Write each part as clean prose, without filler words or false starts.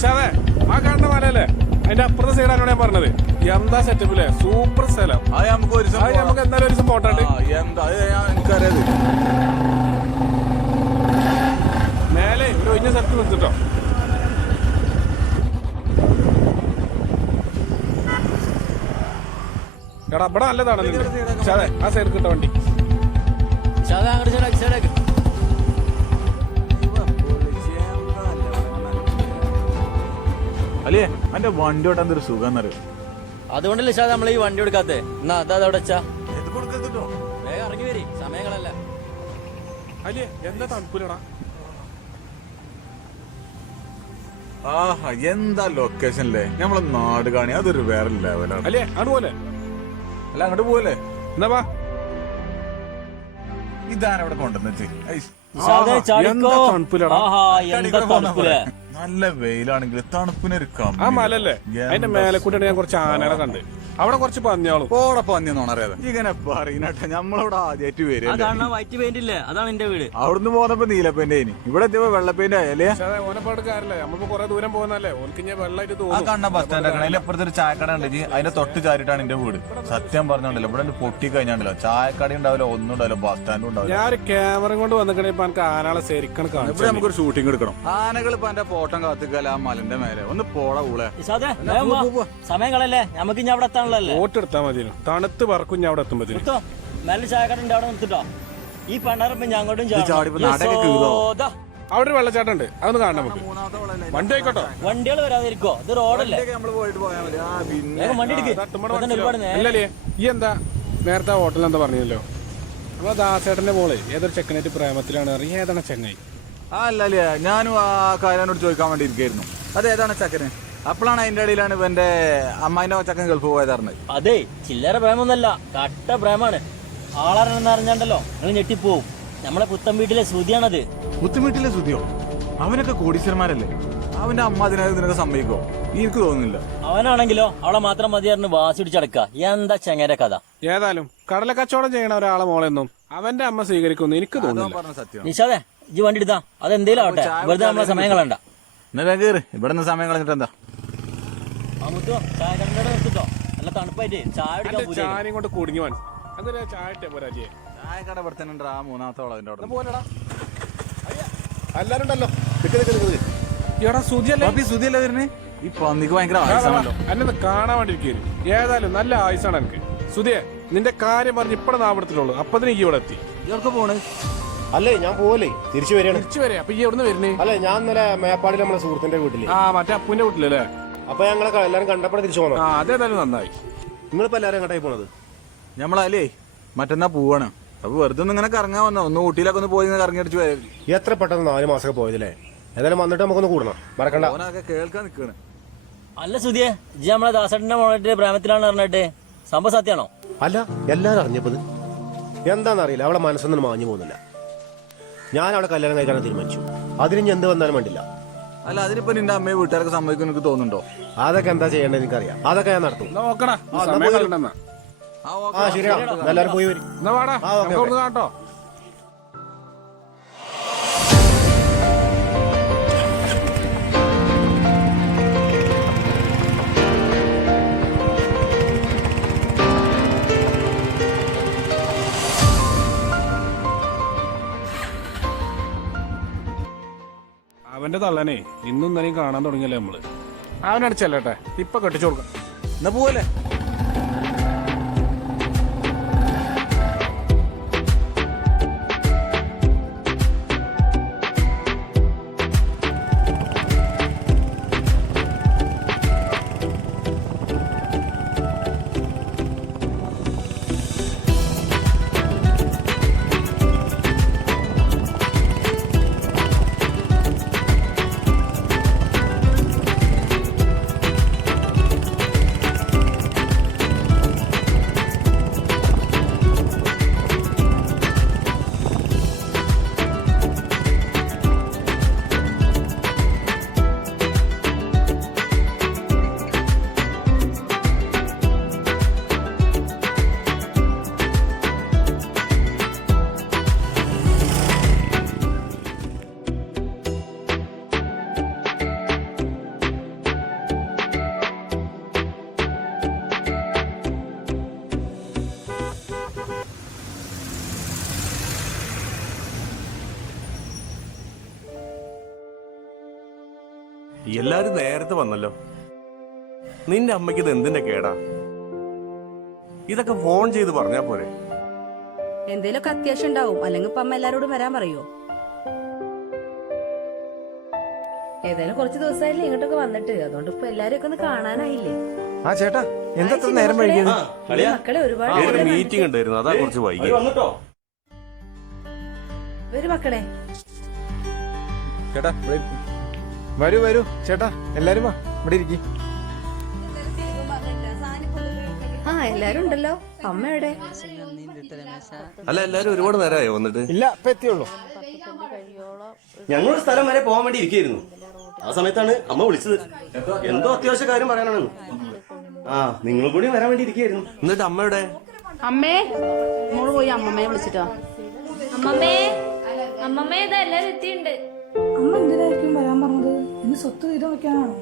നിഷാദേ ആ കാണുന്ന മലയല്ലേ അതിന്റെ അപ്പുറത്തെ സൈഡാണ് ഞാൻ പറഞ്ഞത്. എന്താ സെറ്റപ്പില്ലേ, സൂപ്പർ സ്ഥലം. നമുക്ക് എന്തായാലും ഒരു ദിവസം പോട്ടാണ്ട് എനിക്കറിയാത്. മേലെ ഒരു ഒഴിഞ്ഞ സ്ഥലത്ത് നിർത്തിട്ടോ. എടാ ഇവിടെ നല്ലതാണ്. നിഷാദേ ആ സൈഡ് കിട്ട വണ്ടി. അല്ലേ എന്റെ വണ്ടി ഓട്ടാൻ എന്തൊരു സുഖം എന്നറിയോ. അതുകൊണ്ടല്ലേ ഷാ നമ്മൾ ഈ വണ്ടി എടുക്കാത്തെ. എന്നാ അതാ അവിടെ വെച്ചാ വേഗം ഇറങ്ങി വരി, സമയങ്ങളല്ല. അല്ലേ എന്താ തണുപ്പില്ലടാ. ആഹാ എന്താ ലൊക്കേഷനില്ലേ നമ്മളെ നാട് കാണി, അതൊരു വേറെ ലെവലാണ്. അല്ലേ അങ്ങോട്ട് പോലെ അല്ല അങ്ങോട്ട് പോലെ എന്നാ വാ. ഇതാണ് അവിടെ കൊണ്ടുവന്നു. എന്താ തണുപ്പില്ലടാ. നല്ല വെയിലാണെങ്കിൽ തണുപ്പിനൊരു ആ മലല്ലേ അതിന്റെ മേലെ കൂട്ടിയാണ് ഞാൻ കുറച്ച് ആനകളെ കണ്ട്. അവിടെ കുറച്ച് പന്നിയാളും ഓടെ പന്നിയൊന്നും അറിയാതെ ഇങ്ങനെ പറയുന്നട്ടെ. നമ്മളവിടെ ആദ്യമായിട്ട് വരും. വൈറ്റ് പെയിന്റ് ഇല്ലേ, അതാണ് എന്റെ വീട്. അവിടുന്ന് പോന്നപ്പോ നീലപ്പെയിന്റ് ആയിന്, ഇവിടെ എത്തിയപ്പോ വെള്ളപ്പെയിന്റ് ആയല്ലേ. ഓനപ്പാടുകാരല്ലേ നമ്മളിപ്പോ കുറെ ദൂരം പോകുന്നല്ലേ, ഓനക്ക് ഞാൻ വെള്ളമായിട്ട് ആ തോന്നും. കണ്ണ ബസ് സ്റ്റാൻഡ് ആക്കണം. അതിലപ്പുറത്ത് ഒരു ചായക്കട ഉണ്ടെങ്കിൽ അതിന്റെ തൊട്ട് ചാരിട്ടാണ് എന്റെ വീട്. സത്യം പറഞ്ഞോണ്ടല്ലോ ഇവിടെ പൊട്ടി കഴിഞ്ഞാണ്ടല്ലോ ചായക്കട ഉണ്ടാവില്ല, ഒന്നും ഉണ്ടാവില്ല, ബസ് സ്റ്റാൻഡും ഉണ്ടാവില്ല. ഞാൻ ക്യാമറ കൊണ്ട് വന്നിക്കണേ ഇപ്പൊ എനിക്ക് ആനകളെ ശരിക്കണം കാണും. ഇവിടെ നമുക്കൊരു ഷൂട്ടിംഗ് എടുക്കണം. ആനകൾ ഇപ്പൊ എന്റെ ഫോട്ടം കാത്തിക്കല ആ മലന്റെ മേലെ ഒന്ന് പോടാ ഊളെ. സമയങ്ങളല്ലേ നമുക്ക് ഇനി അവിടെ എത്താനുള്ളല്ലേ. വോട്ടെടുത്താ മതി, തണുത്ത് പറക്കും ഞാൻ അവിടെ എത്തുമ്പോ. നല്ല ചായക്കട അവിടെ നിർത്തിട്ടോ. ഈ പണ്ടാറപ്പ ഞാൻ അങ്ങോട്ടും അവിടെ ഒരു വെള്ളച്ചാട്ടം ഉണ്ട്, അതൊന്ന് കാണാൻ നമുക്ക്. വണ്ടി ആയിക്കോട്ടോ, വണ്ടികൾ വരാതിരിക്കോ, ഇത് റോഡല്ലേ. വണ്ടി അല്ലല്ലേ ഈ എന്താ നേരത്തെ ഹോട്ടലിൽ എന്താ പറഞ്ഞല്ലോ നമ്മളെ ദാസേട്ടന്റെ മോളെ ഏതൊരു ചെക്കനായിട്ട് പ്രേമത്തിലാണ് അറിയാം. ഏതാണ് ചെങ്ങായി? അല്ലേ ഞാനും ആ കാര്യനോട് ചോദിക്കാൻ വേണ്ടി ഇരിക്കായിരുന്നു. അതേതാണ് ചക്കന്? അപ്പോഴാണ് അതിന്റെ ഇടയിലാണ് ഇവന്റെ അമ്മായിന്റെ ചക്കൻ ഗൾഫ് പോയതാർന്നത്. അതെ ചില്ലറ പ്രേമൊന്നല്ല, കട്ട പ്രേമാണ്. ആളാരെന്ന് അറിഞ്ഞാണ്ടല്ലോ നിങ്ങൾ ഞെട്ടിപ്പോവും. നമ്മളെ പുത്തൻ വീട്ടിലെ ശ്രുതിയാണത്. പുത്തൻ വീട്ടിലെ ശ്രുതിയോ? അവനൊക്കെ കോടീശ്വരന്മാരല്ലേ. അവന്റെ അമ്മ അതിനൊക്കെ സമ്മതിക്കോ? എനിക്ക് തോന്നുന്നില്ല. അവനാണെങ്കിലോ അവളെ മാത്രം മതിയായിരുന്നു വാസി പിടിച്ചടക്ക. എന്താ ചെങ്ങേരെ കഥ. ഏതായാലും കടല കച്ചവടം ചെയ്യണ ഒരാളെ മോളെന്നും അവന്റെ അമ്മ സ്വീകരിക്കുന്നു എനിക്ക് തോന്നുന്നു. സത്യം നിഷാദേ ഇജ്ജ് വണ്ടി എടുത്താ അതെന്തേലും ആവട്ടെ, വെറുതെ നമ്മളെ സമയം കളയണ്ട. ഇവിടെ നിന്ന് സമയം കളഞ്ഞിട്ട് എന്താ ചായ നിർത്തിട്ടോ. നല്ല തണുപ്പായിട്ട് ചായ ചായയും കൊണ്ട് കുടുങ്ങി വൻ. ചായ ചായക്കട പെടുത്തുന്നുണ്ട് ആ മൂന്നാമത്തെ വളവിന്റെ അവിടെ. എല്ലാരും ഉണ്ടല്ലോ. എടാ സുതിയല്ലേ വരുന്നേ? ഈ പന്നിക്ക് ഭയങ്കര ആയുസാണല്ലോ. എന്നെ കാണാൻ വേണ്ടി ഇരിക്കുന്നു. ഏതായാലും നല്ല ആയുസാണ് എനിക്ക്. സുധിയെ നിന്റെ കാര്യം പറഞ്ഞ് ഇപ്പഴ നാപടത്തിലുള്ളൂ, അപ്പത്തിന് ഈ ഇവിടെ എത്തി. ഇവർക്ക് പോണ് അല്ലേ ഞാൻ പോവല്ലേ തിരിച്ചു വരികയാണ്. തിരിച്ചു വരെ അപ്പൊ ഈ എവിടുന്ന് വരുന്നേ? അല്ലെ ഞാൻ ഇന്നലെ മേപ്പാടിൽ നമ്മളെ സുഹൃത്തിന്റെ വീട്ടില്. ആ മറ്റേ അപ്പുവിന്റെ വീട്ടിലല്ലേ? അപ്പൊ ഞങ്ങളെ എല്ലാരും കണ്ടപ്പോഴേ തിരിച്ചു പോകണം. ആ അതേതായാലും നന്നായി. നിങ്ങളിപ്പോ എല്ലാരും എങ്ങോട്ടായി പോണത്? നമ്മളല്ലേ മറ്റന്നാ പോവാണ്. അപ്പൊ വെറുതെ ഒന്ന് ഇങ്ങനെ കറങ്ങാൻ വന്നോ, ഒന്ന് ഊട്ടിയിലൊക്കെ ഒന്ന് പോയി കറങ്ങി അടിച്ചു വരാം. എത്ര പെട്ടെന്ന് 4 മാസമൊക്കെ പോയതല്ലേ. ഏതായാലും വന്നിട്ട് നമുക്കൊന്ന് കൂടണം, മറക്കണ്ട. ഓനൊക്കെ കേൾക്കാൻ നിൽക്കണ്. അല്ല സുധിയെ ജി നമ്മളെ ദാസേട്ടന്റെ മോളായിട്ട് പ്രേമത്തിലാണ് പറഞ്ഞിട്ട് സംഭവം സത്യാണോ? അല്ല എല്ലാരും അറിഞ്ഞപ്പത് എന്താണെന്നറിയില്ല, അവളെ മനസ്സൊന്നും മാഞ്ഞു പോകുന്നില്ല. ഞാൻ അവളെ കല്യാണം കഴിക്കാനും തീരുമാനിച്ചു. അതിന് ഞാൻ എന്ത് വന്നാലും വേണ്ടില്ല. അല്ല അതിനിപ്പോ നിന്റെ അമ്മയെ വീട്ടുകാർക്ക് സമ്മതിക്കും എനിക്ക് തോന്നുന്നുണ്ടോ? അതൊക്കെ എന്താ ചെയ്യേണ്ടത് എനിക്കറിയാം, അതൊക്കെ ഞാൻ നടത്തും. ആ ശരിയാ, എല്ലാരും പോയി വരും. കാട്ടോ. അവന്റെ തള്ളനെ ഇന്നും തന്നെ കാണാൻ തുടങ്ങിയല്ലേ നമ്മള്. അവനടിച്ചല്ലേട്ടെ ഇപ്പൊ കെട്ടിച്ചു കൊടുക്കാം. എന്നാ പോവല്ലേ? എല്ലാരും നേരത്തെ വന്നല്ലോ. നിന്റെ അമ്മയ്ക്ക് ഇത് എന്തിന്റെ കേടാ? ഇതൊക്കെ ഫോൺ ചെയ്ത് പറഞ്ഞാ പോരെ? എന്തേലൊക്കെ അത്യാവശ്യം ഉണ്ടാവും, അല്ലെങ്കിൽ ഇപ്പൊ അമ്മ എല്ലാരോടും വരാൻ പറയോ? ഏതായാലും കുറച്ച് ദിവസമായില്ലേ ഇങ്ങോട്ടൊക്കെ വന്നിട്ട്, അതുകൊണ്ട് ഇപ്പൊ എല്ലാരും ഒക്കെ ഒന്ന് കാണാനായില്ലേ? ആ ചേട്ടാ, എന്താ നേരം വൈകിയത്? മക്കളെ ഒരുപാട് മീറ്റിംഗ് ഉണ്ടായിരുന്നു, അതാ കുറച്ച് വൈകി. വരും മക്കളെ. ചേട്ടാ വരൂ വരൂ ചേട്ടാ, എല്ലാരും വാ, ഇവിടെ ഇരിക്കും. ആ എല്ലാരും ഉണ്ടല്ലോ. അമ്മ എവിടെ? അല്ല, എല്ലാരും ഒരുപാട് നേരമായോ വന്നിട്ട്? ഇല്ല, ഇപ്പൊ എത്തിയുള്ളൂ. ഞങ്ങളൊരു സ്ഥലം വരെ പോകാൻ വേണ്ടി ഇരിക്കുകയായിരുന്നു. ആ സമയത്താണ് അമ്മ വിളിച്ചത്. എന്തോ അത്യാവശ്യ കാര്യം പറയാനാണ്. ആ, നിങ്ങൾ കൂടി വരാൻ വേണ്ടി ഇരിക്കുകയായിരുന്നു. എന്നിട്ട് അമ്മയുടെ അമ്മേ, മോള് പോയി അമ്മമ്മയെ വിളിച്ചിട്ടോ. അമ്മമ്മേ, അമ്മമ്മേ, ഇതാ എല്ലാരും എത്തിയിട്ടുണ്ട്. അമ്മ എന്തിനായിരിക്കും വരാൻ പറഞ്ഞത്? ഇനി സ്വത്ത് വീതം വെക്കാനാണോ?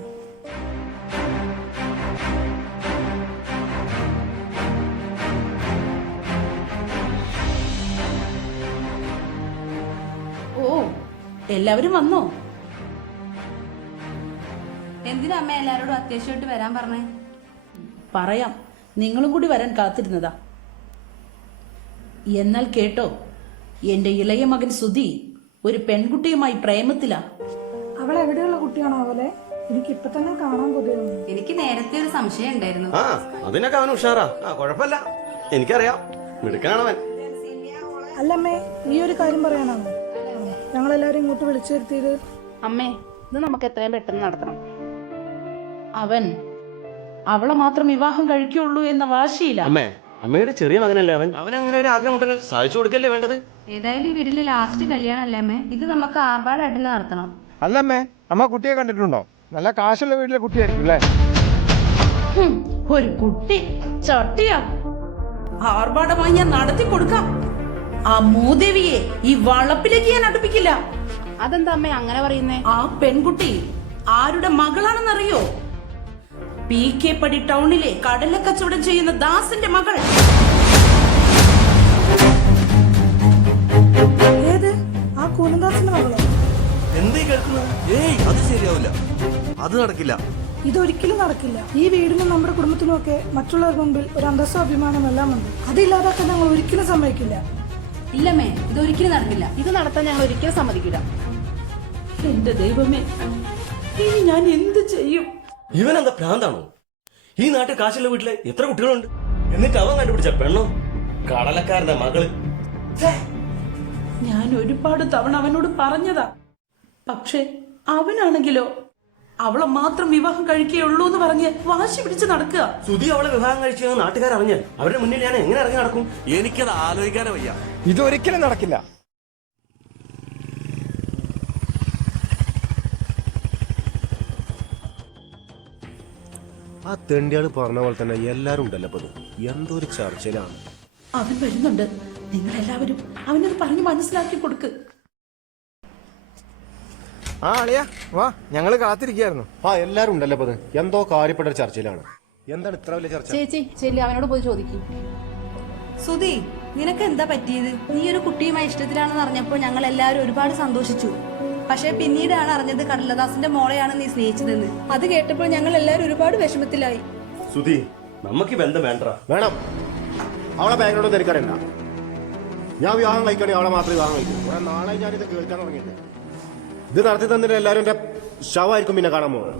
ഓ, എല്ലാവരും വന്നോ? എന്തിനാ അമ്മ എല്ലാരോടും അത്യാവശ്യമായിട്ട് വരാൻ പറഞ്ഞേ? പറയാം, നിങ്ങളും കൂടി വരാൻ കാത്തിരുന്നതാ. എന്നാൽ കേട്ടോ, എന്റെ ഇളയ മകൻ സുധി ഒരു പെൺകുട്ടിയുമായി പ്രേമത്തിലാ. അവൾ എവിടെയുള്ള കുട്ടിയാണോ അവലെ? എനിക്ക് ഇപ്പൊ തന്നെ കാണാൻ കൊതിയാണ്. എനിക്ക് നേരത്തെ ഒരു സംശയം ഉണ്ടായിരുന്നു. ആ, അതിനൊക്കെ അവൻ ഉഷാറാ. ആ, കുഴപ്പമില്ല, എനിക്കറിയാം, മിടുക്കനാണവൻ. അല്ലമ്മേ, ഈ ഒരു കാര്യം പറയാനാണോ ഞങ്ങളെല്ലാരും ഇങ്ങോട്ട് വിളിച്ചു വരുത്തിയത്? അമ്മേ, ഇത് നമുക്ക് എത്രയും പെട്ടെന്ന് നടത്തണം. അവൻ അവളെ മാത്രം വിവാഹം കഴിക്കുള്ളൂ എന്ന വാശിയില്ല. അമ്മേ, അമ്മയുടെ ചെറിയ മകനല്ലേ അവൻ. അവൻ അങ്ങനെ ഒരു ആഗ്രഹം ഉണ്ടെങ്കിൽ സാധിച്ചു കൊടുക്കല്ലേ വേണ്ടത്. ഏതായാലും ഈ വീട്ടിലെ ലാസ്റ്റ് കല്യാണല്ലേ അമ്മേ? ഇത് നമുക്ക് ആർഭാടായിട്ട് നടത്തണം. അല്ലമ്മേ, അമ്മ കുട്ടിയെ കണ്ടിട്ടുണ്ടോ? നല്ല കാശുള്ള വീട്ടിലെ കുട്ടിയായിരിക്കും അല്ലേ? ഒരു കുട്ടി ചട്ടിയാ. ആർഭാടമായി ഞാൻ നടത്തി കൊടുക്കാം. ആ മൂദേവിയെ ഈ വളപ്പിലേക്ക് ഞാൻ അടുപ്പിക്കില്ല. അതെന്താ അമ്മേ അങ്ങനെ പറയുന്നേ? ആ പെൺകുട്ടി ആരുടെ മകളാണെന്നറിയോ? PK പടി ടൗണിലെ കടല കച്ചവടം ചെയ്യുന്ന ദാസിന്റെ മകൾ. ഏത്? ആ കൂനദാസിന്റെ മകളോ? എന്തേ കേൾക്കുന്നത്? ഏയ്, അത് ശരിയാവില്ല, അത് നടക്കില്ല. ഇതൊരിക്കലും നടക്കില്ല. ഈ വീടിനും നമ്മുടെ കുടുംബത്തിനും ഒക്കെ മറ്റുള്ളവർക്ക് മുമ്പിൽ ഒരു അന്തസ്സോ അഭിമാനം എല്ലാം ഉണ്ട്. അതില്ലാതാക്കാൻ ഞങ്ങൾ ഒരിക്കലും സമ്മതിക്കില്ല. ഇല്ലമ്മേ, ഇതൊരിക്കലും നടക്കില്ല. ഇത് നടത്താൻ ഞങ്ങൾ ഒരിക്കലും സമ്മതിക്കില്ല. എന്റെ ദൈവമേ, ഇനി ഞാൻ എന്ത് ചെയ്യും? ഇവനെന്താ ഭ്രാന്താണോ? ഈ നാട്ടിൽ കാശുള്ള വീട്ടിലെ എത്ര കുട്ടികളുണ്ട്? എന്നിട്ട് അവൻ കണ്ടുപിടിച്ച പെണ്ണോ? കടലക്കാരന്റെ മകള്. ഞാൻ ഒരുപാട് തവണ അവനോട് പറഞ്ഞതാ. പക്ഷെ അവനാണെങ്കിലോ അവളെ മാത്രം വിവാഹം കഴിക്കുകയുള്ളൂ എന്ന് പറഞ്ഞ് വാശി പിടിച്ച് നടക്കുക. സുധി അവളെ വിവാഹം കഴിച്ചെന്ന് നാട്ടുകാരറിഞ്ഞാൽ അവരുടെ മുന്നിൽ ഞാൻ എങ്ങനെ ഇറങ്ങി നടക്കും? എനിക്കത് ആലോചിക്കാനേ വയ്യ. ഇതൊരിക്കലും നടക്കില്ല. ആ തെണ്ടിയാള് പറഞ്ഞ പോലെ തന്നെ എല്ലാരും ഉണ്ടല്ലോ. ഇപ്പൊ എന്തോ ഒരു ചർച്ചയിലാണ്. അവൻ വരുന്നുണ്ട്. നിങ്ങളെല്ലാവരും അവനത് പറഞ്ഞ് മനസ്സിലാക്കി കൊടുക്ക്. ആ അളിയാ, വാ, ഞങ്ങള് കാത്തിരിക്കായിരുന്നു. ആ എല്ലാരും ഉണ്ടല്ലോ. ഇപ്പൊ എന്തോ കാര്യപ്പെട്ട ഒരു ചർച്ചയിലാണ്. എന്താണ് ഇത്ര വലിയ ചർച്ച? ചേച്ചി ചെല്ലി അവനോട് പോയി ചോദിക്കും. സുധി, നിനക്ക് എന്താ പറ്റിയത്? നീ ഒരു കുട്ടിയുമായി ഇഷ്ടത്തിലാണെന്ന് അറിഞ്ഞപ്പോൾ ഞങ്ങൾ എല്ലാവരും ഒരുപാട് സന്തോഷിച്ചു. പക്ഷെ പിന്നീടാണ് അറിഞ്ഞത് കടലദാസിന്റെ മോളെയാണ് നീ സ്നേഹിച്ചതെന്ന്. അത് കേട്ടപ്പോൾ ഞങ്ങൾ എല്ലാവരും ഒരുപാട് വിഷമത്തിലായി. സുധി, നമുക്ക് ബന്ധം വേണ്ട. വേണം. അവളെ ബാങ്കിനോട് എനിക്കറിയണ്ട. ഞാൻ വിവാഹം കഴിക്കണേ അവളെ മാത്രമേ വിവാഹം കഴിക്കൂ. കുറെ നാളെ ഞാനിത് കേൾക്കാൻ തുടങ്ങിയിട്ട്. ഇത് നടത്തി തന്നിട്ട് എല്ലാവരും എന്റെ ശവമായിരിക്കും പിന്നെ കാണാൻ പോകുന്നത്.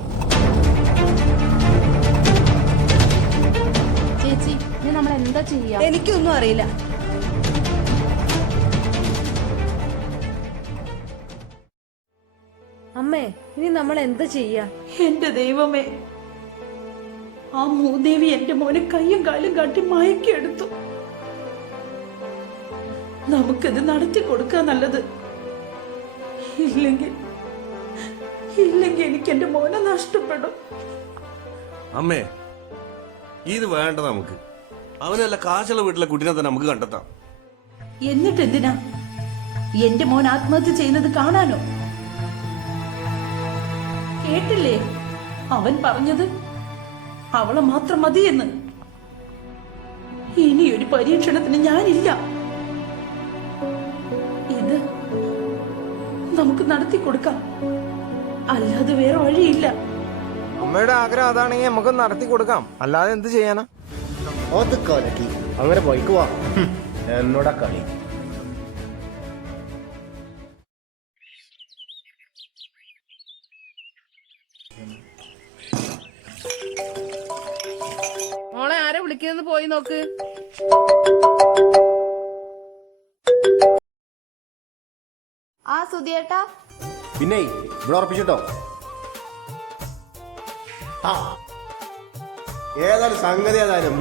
ചേച്ചി, ഇനി നമ്മൾ എന്താ ചെയ്യാ? എനിക്കൊന്നും അറിയില്ല. അമ്മേ, ഇനി നമ്മൾ എന്താ ചെയ്യാ? എന്റെ ദൈവമേ, ആ മൂദേവി എന്റെ മോനെ കയ്യും കാലും കാട്ടി മയക്കിയെടുത്തു. നമുക്കിത് നടത്തി കൊടുക്കാൻ നല്ലത്. ഇല്ലെങ്കിൽ എനിക്ക് എന്റെ മോനെ നഷ്ടപ്പെടും. അമ്മേ, ഇത് വേണ്ട നമുക്ക്. അവനല്ല കാശുള്ള വീട്ടിലെ കുട്ടീനെ തന്നെ നമുക്ക് കണ്ടെത്താം. എന്നിട്ട് എന്തിനാ എന്റെ മോൻ ആത്മഹത്യ ചെയ്യുന്നത് കാണാനോ? കേട്ടില്ലേ അവൻ പറഞ്ഞത്? അവളെ മാത്രം മതിയെന്ന്. ഇനി ഒരു പരീക്ഷണത്തിന് ഞാനില്ല. ഇത് നമുക്ക് നടത്തി കൊടുക്കാം. അല്ലാതെ വേറെ വഴിയില്ല. അമ്മയുടെ ആഗ്രഹം അതാണെങ്കിൽ നമുക്ക് നടത്തി കൊടുക്കാം, അല്ലാതെ എന്ത് ചെയ്യാനാ? അത് കലക്കി അങ്ങനെ പോയിക്കുവാ എന്നോടാ കളി. മോളെ ആരെ വിളിക്കുന്നത് പോയി നോക്ക്. ആ സുധിയേട്ടാ, പിന്നെ ഇവിടെ ഉറപ്പിച്ചിട്ടോ? ആ ഏതായാലും സംഗതി ഏതായാലും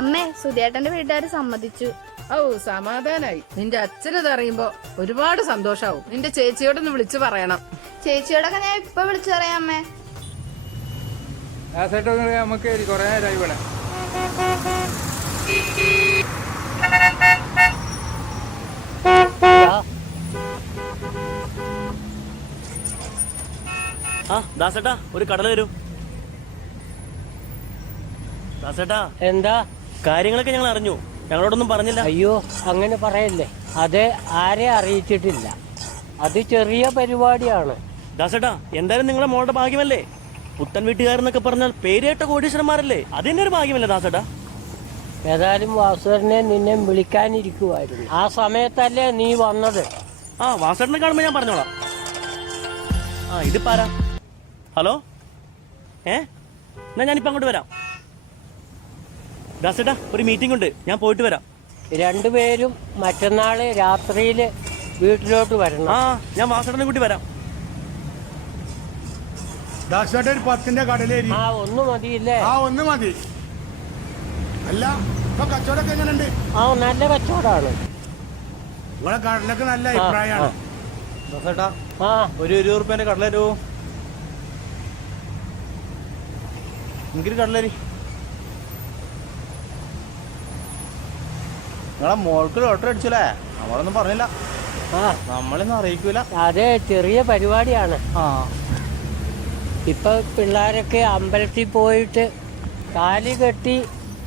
അമ്മേ സുധിയേട്ടന്റെ വീട്ടുകാര് സമ്മതിച്ചു. ഓ സമാധാനായി. നിന്റെ അച്ഛനത് അറിയുമ്പോ ഒരുപാട് സന്തോഷാവും. നിന്റെ ചേച്ചിയോടൊന്ന് വിളിച്ചു പറയണം. ചേച്ചിയോടൊക്കെ ഞാൻ ഇപ്പൊ വിളിച്ചു പറയാം അമ്മേ. നമുക്ക് കൊറേ നേരമായി ഇവിടെ. ആ ദാസേട്ടാ, ഒരു കടല തരൂ. ദാസേട്ടാ, എന്താ? കാര്യങ്ങളൊക്കെ ഞങ്ങൾ അറിഞ്ഞു, ഞങ്ങളോടൊന്നും പറഞ്ഞില്ല. അയ്യോ, അങ്ങനെ പറയല്ലേ. അത് ആരെ അറിയിച്ചിട്ടില്ല. അത് ചെറിയ പരിപാടിയാണ്. ദാസേട്ടാ, എന്തായാലും നിങ്ങളെ മോളുടെ ഭാഗ്യമല്ലേ. പുത്തൻ വീട്ടുകാരെന്നൊക്കെ പറഞ്ഞാൽ പേരേട്ട കോടീശ്വരന്മാരല്ലേ, അതെന്നെ ഒരു ഭാഗ്യമല്ലേ ദാസേട്ടാ. ഏതായാലും വാസുദേവനെ നിന്നെ വിളിക്കാനിരിക്കുവായിരുന്നു. ആ സമയത്തല്ലേ നീ വന്നത്. ആ വാസേട്ടനെ കാണുമ്പോൾ ഞാൻ പറഞ്ഞോളാം. ആ ഇതിപ്പാരാ? ഹലോ, എന്നാ ഞാനിപ്പോൾ അങ്ങോട്ട് വരാം. ദാസേട്ടാ, ഒരു മീറ്റിംഗ് ഉണ്ട്, ഞാൻ പോയിട്ട് വരാം. രണ്ടുപേരും മറ്റന്നാള് രാത്രിയിൽ വീട്ടിലോട്ട് വരണം. ആ ഞാൻ വാസേട്ടനെ കൂട്ടി വരാം. ദാസേട്ടൻ ഒരു 10ന്റെ കടലേരി. ആ ഒന്ന് മതിയില്ലേ? ആ ഒന്ന് മതി. അല്ല ഇപ്പൊ കച്ചവടമൊക്കെ എങ്ങനെയുണ്ട്? ആ നല്ല കച്ചവടമാണ്. നിങ്ങളെ കടലൊക്കെ നല്ല അഭിപ്രായമാണ്. ദാസേട്ടാ, ആ ഒരു 20 റുപ്യന്റെ കടല തരൂ. എനിക്കൊരു കടലരി. നിങ്ങളെ മോൾക്ക് ലോട്ടറി അടിച്ചല്ലേ? നമ്മളൊന്നും പറഞ്ഞില്ല. ആ നമ്മളൊന്നും അറിയിക്കൂല. അത് ചെറിയ പരിപാടിയാണ്. ആ ഇപ്പൊ പിള്ളേരൊക്കെ അമ്പലത്തിൽ പോയിട്ട് താലി കെട്ടി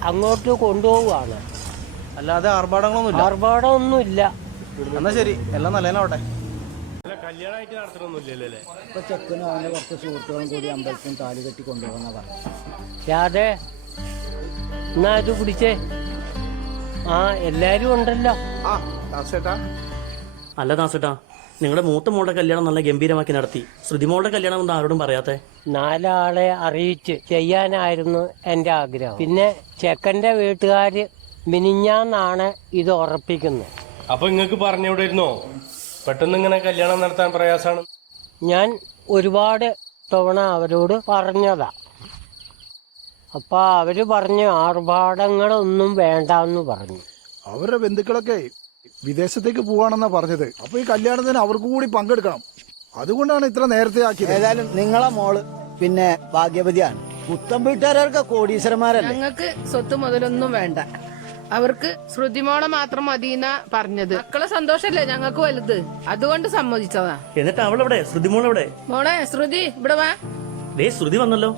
അങ്ങോട്ട് കൊണ്ടുപോവാണ്. അല്ലാതെ ആർഭാടങ്ങളൊന്നുമില്ല. ആർഭാടമൊന്നുമില്ല. എന്നാ ശരി, എല്ലാം നല്ലതിനാവട്ടെ. കല്യാണമായിട്ട് നടത്തണമെന്നില്ലല്ലേ? ഇപ്പൊ ചെക്കനും അവന്റെ കുറച്ച് സുഹൃത്തുക്കളും കൂടി അമ്പലത്തിൽ താലി കെട്ടി കൊണ്ടുപോകുന്ന പറഞ്ഞു. അതെ, എന്നാ ഇത് കുടിച്ചേ. ആ എല്ലാരും ഉണ്ടല്ലോ. ആ ദാസേട്ടാ, അല്ല ദാസേട്ടാ, നിങ്ങളുടെ മൂത്ത മോളുടെ കല്യാണം നല്ല ഗംഭീരമാക്കി നടത്തി. ശ്രുതി മോളുടെ കല്യാണം ഒന്നും ആരോടും പറയാത്തെ? 4 ആളെ അറിയിച്ച് ചെയ്യാനായിരുന്നു എൻ്റെ ആഗ്രഹം. പിന്നെ ചെക്കൻ്റെ വീട്ടുകാര് മിനിഞ്ഞാന്നാണ് ഇത് ഉറപ്പിക്കുന്നത്. അപ്പൊ നിങ്ങക്ക് പറഞ്ഞുവിടായിരുന്നോ പെട്ടെന്ന് ഇങ്ങനെ കല്യാണം നടത്താൻ പ്രയാസാണ്? ഞാൻ ഒരുപാട് തവണ അവരോട് പറഞ്ഞതാ. അപ്പൊ അവര് പറഞ്ഞു ആർഭാടങ്ങളൊന്നും വേണ്ടെന്ന് പറഞ്ഞു. അവരുടെ ബന്ധുക്കളൊക്കെ വിദേശത്തേക്ക് പോവാണെന്നാ പറഞ്ഞത്. അപ്പൊ ഈ കല്യാണത്തിന് അവർക്ക് കൂടി പങ്കെടുക്കണം. അതുകൊണ്ടാണ് ഇത്ര നേരത്തെ ആക്കിയത്. ഏതായാലും നിങ്ങളെ മോള് പിന്നെ ഭാഗ്യവതിയാണ്. പുത്തൻ വീട്ടുകാർക്ക് കോടീശ്വരന്മാരല്ലേ. ഞങ്ങൾക്ക് സ്വത്ത് മുതലൊന്നും വേണ്ട. അവർക്ക് ശ്രുതിമോളെ മാത്രം മതിയെന്നാ പറഞ്ഞത്. മക്കളെ സന്തോഷല്ലേ ഞങ്ങൾക്ക് വലുത്, അതുകൊണ്ട് സമ്മതിച്ചതാ. എന്നിട്ട് അവളെവിടെ? ശ്രുതി മോളെവിടെ? മോളെ ശ്രുതി, ഇവിടെ വാ. ദേ ശ്രുതി വന്നല്ലോ.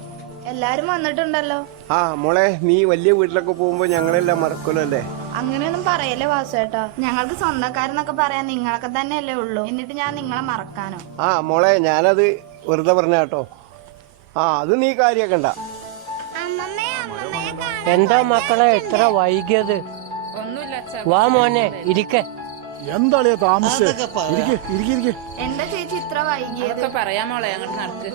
എല്ലാരും വന്നിട്ടുണ്ടല്ലോ. ആ മോളെ, നീ വലിയ വീട്ടിലൊക്കെ പോകുമ്പോ ഞങ്ങളെല്ലാം മറക്കൂലല്ലേ? അങ്ങനെയൊന്നും പറയല്ലേ വാസുവേട്ടാ. ഞങ്ങൾക്ക് സ്വന്തക്കാരെന്നൊക്കെ പറയാൻ നിങ്ങളൊക്കെ തന്നെയല്ലേ ഉള്ളൂ. എന്നിട്ട് ഞാൻ നിങ്ങളെ മറക്കാനോ? ആ മോളെ, ഞാനത് വെറുതെ പറഞ്ഞ കേട്ടോ. ആ അത് നീ കാര്യാക്കണ്ട. എന്താ മക്കളെ ഇത്ര വൈകിയത്? വാ മോനെ, ഇരിക്ക. എന്താളിയാ താമസിച്ചത്? എന്താ ചേച്ചി ഇത്ര വൈകിയത്? പറയാ മോളെ, അങ്ങോട്ട് നടക്ക്.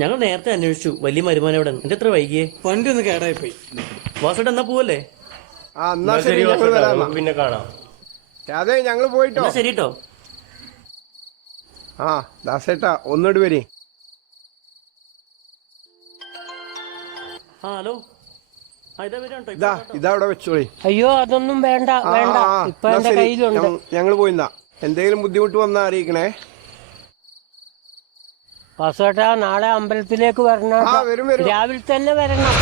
ഞങ്ങൾ നേരത്തെ അന്വേഷിച്ചു വലിയ മരുമാനം എവിടെ. എന്റെ എത്ര വൈകിയേ? വണ്ടി ഒന്ന് കേടായി പോയി. വാസേട്ട എന്നാ പോവല്ലേ? പിന്നെ കാണാം. അതെ, ഞങ്ങള് പോയിട്ടോ. എന്നാ ശരി കേട്ടോ. ആ ദാസേട്ടാ, ഒന്നോട് വരെ. ആ ഹലോ, ഇതാ വരാം കേട്ടോ. ഇതാ അവിടെ വെച്ചോളി. അയ്യോ അതൊന്നും വേണ്ട വേണ്ട, ഇപ്പൊ എന്റെ കയ്യിലുണ്ട്. ഞങ്ങള് പോയിന്നാ. എന്തെങ്കിലും ബുദ്ധിമുട്ട് വന്നാ അറിയിക്കണേ. വാസുവേട്ടാ, നാളെ അമ്പലത്തിലേക്ക് വരണം. രാവിലെ തന്നെ വരണം.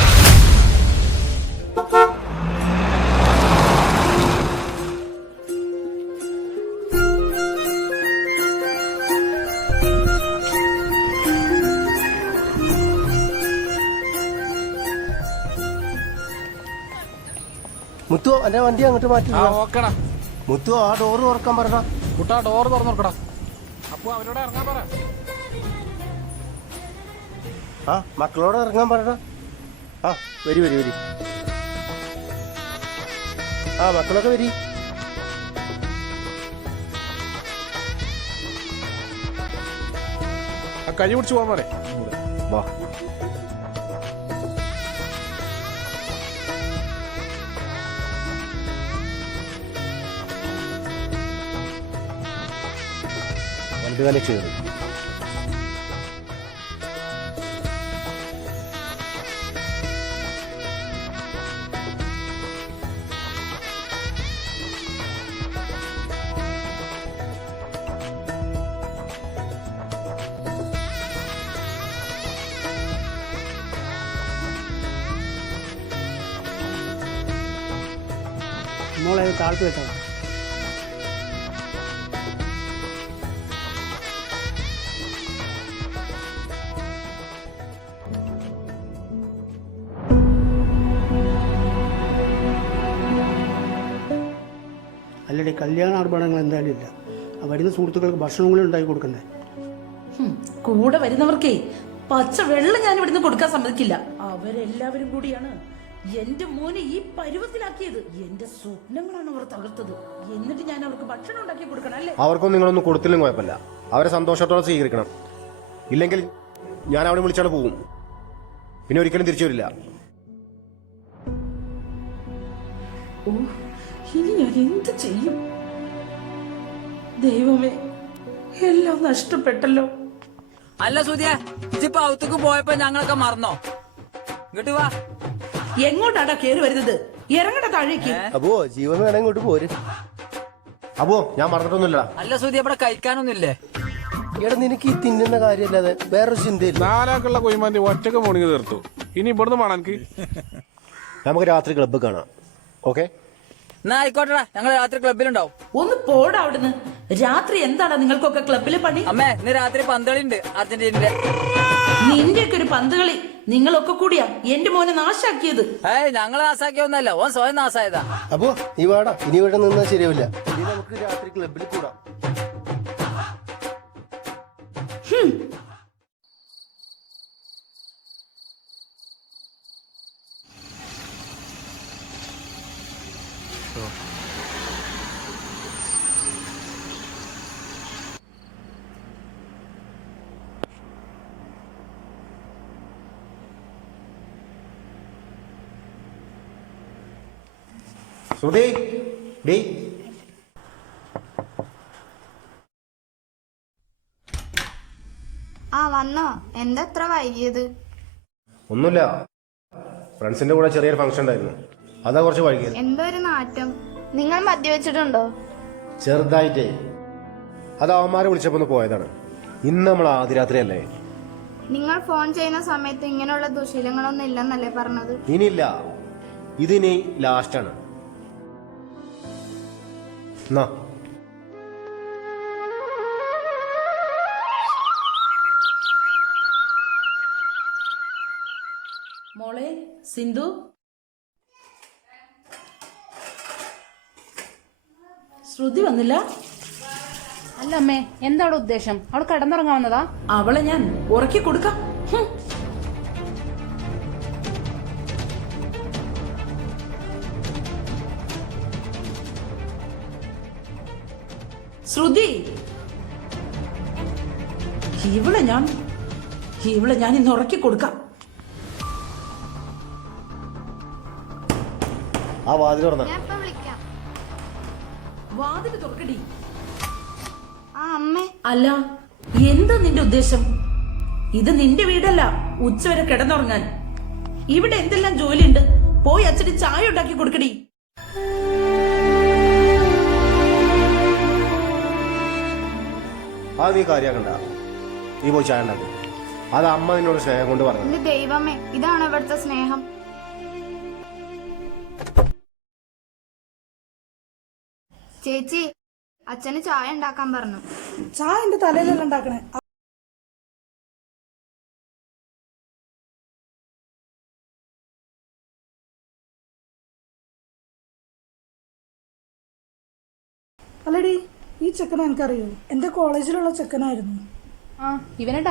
മുത്തു, എന്റെ വണ്ടി അങ്ങോട്ട് മാറ്റി. ഓക്കെടാ. മുത്തു ആ ഡോറ് തുറക്കാൻ പറഞ്ഞ. കുട്ടാ ഡോർ തുറന്നു നോക്കടാ. അപ്പൊ അവരോട് ഇറങ്ങാൻ പറ. ആ മക്കളോട് ഇറങ്ങാൻ പറഞ്ഞ. ആ വരി വരി വരി. ആ മക്കളൊക്കെ വരി. ആ കൈ പിടിച്ച് പോകാൻ പറ. വാ. വലത് കാലം ചേർന്ന്. മോളെ താഴ്ത്തി വെച്ചതാ. അല്ലടി കല്യാണ ആർഭാടങ്ങൾ എന്തായാലും ഇല്ല. വരുന്ന സുഹൃത്തുക്കൾക്ക് ഭക്ഷണം കൂടി ഉണ്ടാക്കി കൊടുക്കണ്ടേ? കൂടെ വരുന്നവർക്കേ പച്ച വെള്ളം ഞാൻ ഇവിടുന്ന് കൊടുക്കാൻ സമ്മതിക്കില്ല. അവരെല്ലാവരും കൂടിയാണ് എന്റെ മോനെ ഈ പരുവത്തിലാക്കിയത്. എന്റെ സ്വപ്നങ്ങളാണ് അവർ തകർത്തത്. എന്നിട്ട് ഞാൻ അവർക്ക് ഭക്ഷണം ഉണ്ടാക്കി കൊടുക്കണം അല്ലേ? അവർക്കൊന്നും നിങ്ങളൊന്നും കൊടുത്തില്ലെങ്കിൽ കുഴപ്പമില്ല. അവരെ സന്തോഷത്തോടെ സ്വീകരിക്കണം. ഇല്ലെങ്കിൽ ഞാൻ അവിടെ വിളിച്ചാണ് പോകും. പിന്നെ ഒരിക്കലും തിരിച്ചു വരില്ല. ഓ, ഇനി ഞാൻ എന്ത് ചെയ്യും? ദൈവമേ, എല്ലാം നഷ്ടപ്പെട്ടല്ലോ. അല്ല സൂര്യ, ഇപ്പൊ ഔത്തേക്ക് പോയപ്പോ ഞങ്ങളൊക്കെ മറന്നോ? ഇങ്ങോട്ട് വാ. എങ്ങോട്ടാടാ കേറി വരുന്നത്? ഇറങ്ങട താഴേക്ക്. അപ്പോ ജീവൻ വേണം ഇങ്ങോട്ട് പോര്. അപ്പോ ഞാൻ മറന്നിട്ടൊന്നുമില്ല. അല്ല സൂര്യ, ഇവിടെ കഴിക്കാനൊന്നുമില്ലേ? എടാ നിനക്ക് ഈ തിന്നുന്ന കാര്യമല്ലാതെ വേറൊരു ചിന്തയില്ല. നാലാക്കുള്ള കൊയ്മാന്തി ഒറ്റക്ക് മോർണിംഗ് തീർത്തു. ഇനി ഇവിടുന്ന് വേണം എനിക്ക്. നമുക്ക് രാത്രി ക്ലബ്ബ് കാണാം. ഓക്കെ, എന്നാ ആയിക്കോട്ടെടാ, ഞങ്ങൾ രാത്രി ക്ലബിലുണ്ടാവും. ഒന്ന് പോടാ അവിടുന്ന്. രാത്രി എന്താണ് നിങ്ങൾക്കൊക്കെ ക്ലബില് പണി? അമ്മേ, ഇന്ന് രാത്രി പന്തളി ഉണ്ട് അർജന്റീനയുടെ. നിന്റെയൊക്കെ ഒരു പന്ത് കളി. നിങ്ങളൊക്കെ കൂടിയാ എന്റെ മോനെ നാശാക്കിയത്. ഞങ്ങൾ നാശാക്കിയൊന്നല്ല, ഓൻ സ്വയം നാശായതാ. അപ്പോ നീ വേടാ, ഇനി ഇവിടെ നിന്നാൽ ശരിയാവില്ല. ഇനി നമുക്ക് രാത്രി ക്ലബ്ബിൽ കൂടാം. സുധി, ഡേ ആ വന്നോ? എന്താ എത്ര വൈകിയത്? ഒന്നുമില്ല, ഫ്രണ്ട്സിന്റെ കൂടെ ചെറിയൊരു ഫംഗ്ഷൻ ഉണ്ടായിരുന്നു. അതാ കുറച്ച് വൈകിയത്. എന്തോ ഒരു നാറ്റം. നിങ്ങൾ മദ്യവെച്ചിട്ടുണ്ടോ? ചെറുതായിട്ടേ. അത് അവന്മാരെ വിളിച്ചപ്പോ ഒന്ന് പോയതാണ്. ഇന്ന് നമ്മൾ ആദ്യ രാത്രിയല്ലേ. നിങ്ങൾ ഫോൺ ചെയ്യുന്ന സമയത്ത് ഇങ്ങനെയുള്ള ദുശീലങ്ങളൊന്നും ഇല്ലെന്നല്ലേ പറഞ്ഞത്? ഇനിയില്ല, ഇതിനി ലാസ്റ്റാണ്. എന്നാ മോളെ സിന്ധു, ശ്രുതി വന്നില്ല? അല്ല അമ്മേ, എന്താണ് ഉദ്ദേശം? അവൾ കിടന്നുറങ്ങാവുന്നതാ? അവളെ ഞാൻ ഉറക്കി കൊടുക്കാം. ശ്രുതി, ഇവളെ ഞാൻ ഇന്ന് ഉറക്കി കൊടുക്കാം. ആ വാതിൽ തുറന്ന. ഞാൻ ഇപ്പൊ വിളിക്കാം. വാതില് തുറക്കടി. ആ അമ്മേ. അല്ല, എന്താ നിന്റെ ഉദ്ദേശം? ഇത് നിന്റെ വീടല്ല ഉച്ചവരെ കിടന്നുറങ്ങാൻ. ഇവിടെ എന്തെല്ലാം ജോലിയുണ്ട്. പോയി അച്ഛന് ചായ ഉണ്ടാക്കി കൊടുക്കടി. അത് നീ കാര്യാക്കണ്ട. നീ പോയി ചായ ഉണ്ടാക്കും. അത് അമ്മ നിന്നോട് സ്നേഹം കൊണ്ട് പറഞ്ഞു. എന്റെ ദൈവമേ, ഇതാണ് ഇവിടുത്തെ സ്നേഹം. ചേച്ചി, അച്ഛന് ചായ ഉണ്ടാക്കാൻ പറഞ്ഞു. ചായ എന്റെ തലയിലെല്ലാം ഉണ്ടാക്കണേ. അല്ലടി, ഈ ചെക്കനെ എനിക്കറിയോ? എന്റെ കോളേജിലുള്ള ചെക്കനായിരുന്നു. ആ, ഇവനെ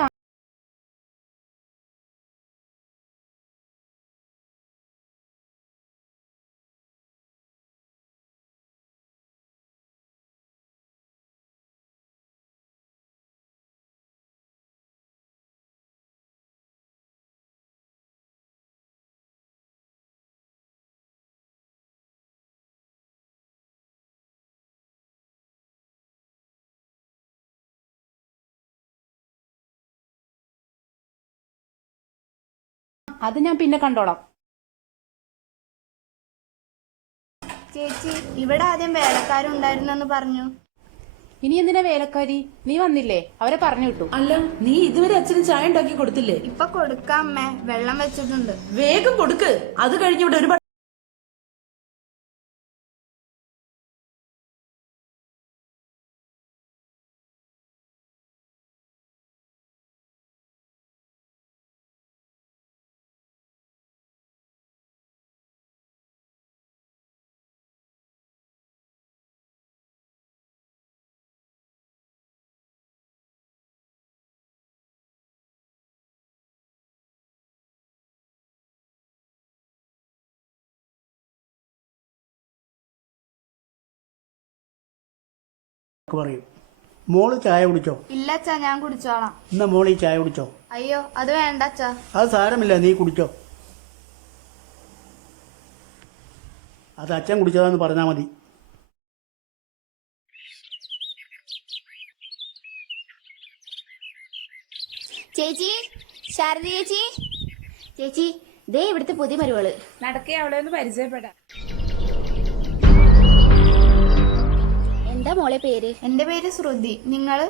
അത് ഞാൻ പിന്നെ കണ്ടോളാം. ചേച്ചി, ഇവിടെ ആദ്യം വേലക്കാരുണ്ടായിരുന്നെന്ന് പറഞ്ഞു. ഇനി എന്തിനാ വേലക്കാരി? നീ വന്നില്ലേ? അവരെ പറഞ്ഞു വിട്ടു. അല്ല, നീ ഇതുവരെ അച്ഛന് ചായ ഉണ്ടാക്കി കൊടുത്തില്ലേ? ഇപ്പൊ കൊടുക്കാം അമ്മേ, വെള്ളം വെച്ചിട്ടുണ്ട്. വേഗം കൊടുക്ക്. അത് കഴിഞ്ഞ് ഇവിടെ ഒരുപാട് പറയും. മോള് ചായ കുടിച്ചോ? ഇല്ല അച്ഛാ, ഞാൻ കുടിച്ചോളാം. എന്നാ മോളീ ചായ കുടിച്ചോ? അയ്യോ, അത് വേണ്ട അച്ഛാ. അത് സാരമില്ല, നീ കുടിച്ചോ. അത് അച്ഛൻ കുടിച്ചതാന്ന് പറഞ്ഞാൽ മതി. ചേച്ചി, ശാരദ ചേച്ചി, ചേച്ചി, ദേ ഇവിടുത്തെ പുതിയ മരുവള്. നടക്കേ, അവളെ ഒന്ന് പരിചയപ്പെടാം. എന്താ മോളെ പേര്? എന്റെ പേര് ശ്രുതി. നിങ്ങള്?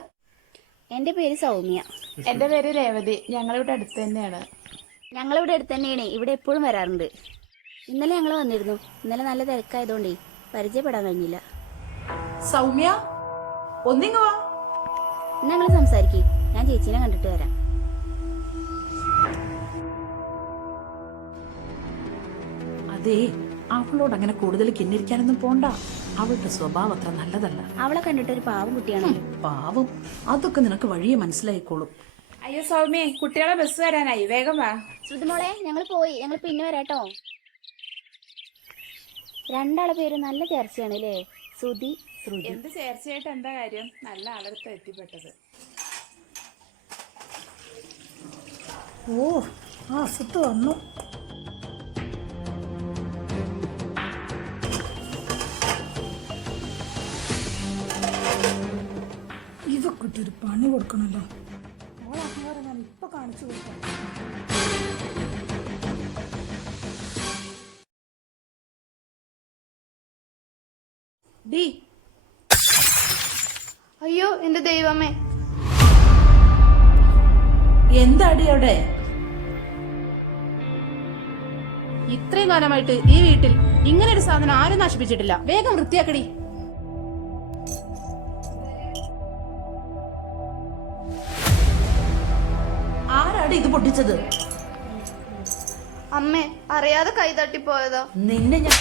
എന്റെ പേര് സൗമ്യ. എന്റെ പേര് രേവതി. ഞങ്ങളിവിടെ അടുത്ത് തന്നെയാണ്. ഞങ്ങളിവിടെ അടുത്ത് തന്നെയാണ്. ഇവിടെ എപ്പോഴും വരാറുണ്ട്. ഇന്നലെ ഞങ്ങൾ വന്നിരുന്നു. ഇന്നലെ നല്ല തിരക്കായതുകൊണ്ടേ പരിചയപ്പെടാൻ കഴിഞ്ഞില്ല. സൗമ്യ, ഒന്നിങ്ങ വാ. ഞങ്ങൾ സംസാരിക്കേ, ഞാൻ ചേച്ചീനെ കണ്ടിട്ട് വരാം. അതെ, അവളോട് അങ്ങനെ കൂടുതൽ കിന്നിരിക്കാനൊന്നും പോണ്ട. അവളുടെ സ്വഭാവം അത്ര നല്ലതല്ല. അവളെ കണ്ടിട്ട് ഒരു പാവം കുട്ടിയാണല്ലോ. പാവം, അതൊക്കെ നിനക്ക് വഴിയെ മനസ്സിലായിക്കോളും. അയ്യോ സൗമ്യ, കുട്ടികളെ ബസ് വരാനായി, വേഗം വാ. ശ്രുതിമോളെ, ഞങ്ങൾ പോയി. ഞങ്ങൾ പിന്നെ വരാട്ടോ. രണ്ടാളെ പേര് നല്ല ചേർച്ചയാണ് അല്ലേ? ശ്രുതി, ശ്രുതി. എന്ത് ചേർച്ചയായിട്ട് എന്താ കാര്യം? നല്ല ആളടുത്ത് എത്തിപ്പെട്ടത്. ഓ, ആ അസത്ത് വന്നു. ഇവക്കിട്ടൊരു പണി കൊടുക്കണല്ലോ. ഓളെ അഹങ്കാരം ഞാൻ ഇപ്പൊ കാണിച്ചു കൊടുക്കാം. ഡി, അയ്യോ എന്റെ ദൈവമേ, എന്താടി അവിടെ? ഇത്രയും കാലമായിട്ട് ഈ വീട്ടിൽ ഇങ്ങനെ ഒരു സാധനം ആരും നശിപ്പിച്ചിട്ടില്ല. വേഗം വൃത്തിയാക്കടി. ആരാടി ഇത് പൊട്ടിച്ചത്? അമ്മേ, അറിയാതെ കൈ തട്ടിപ്പോയതോ. നിന്നെ ഞാൻ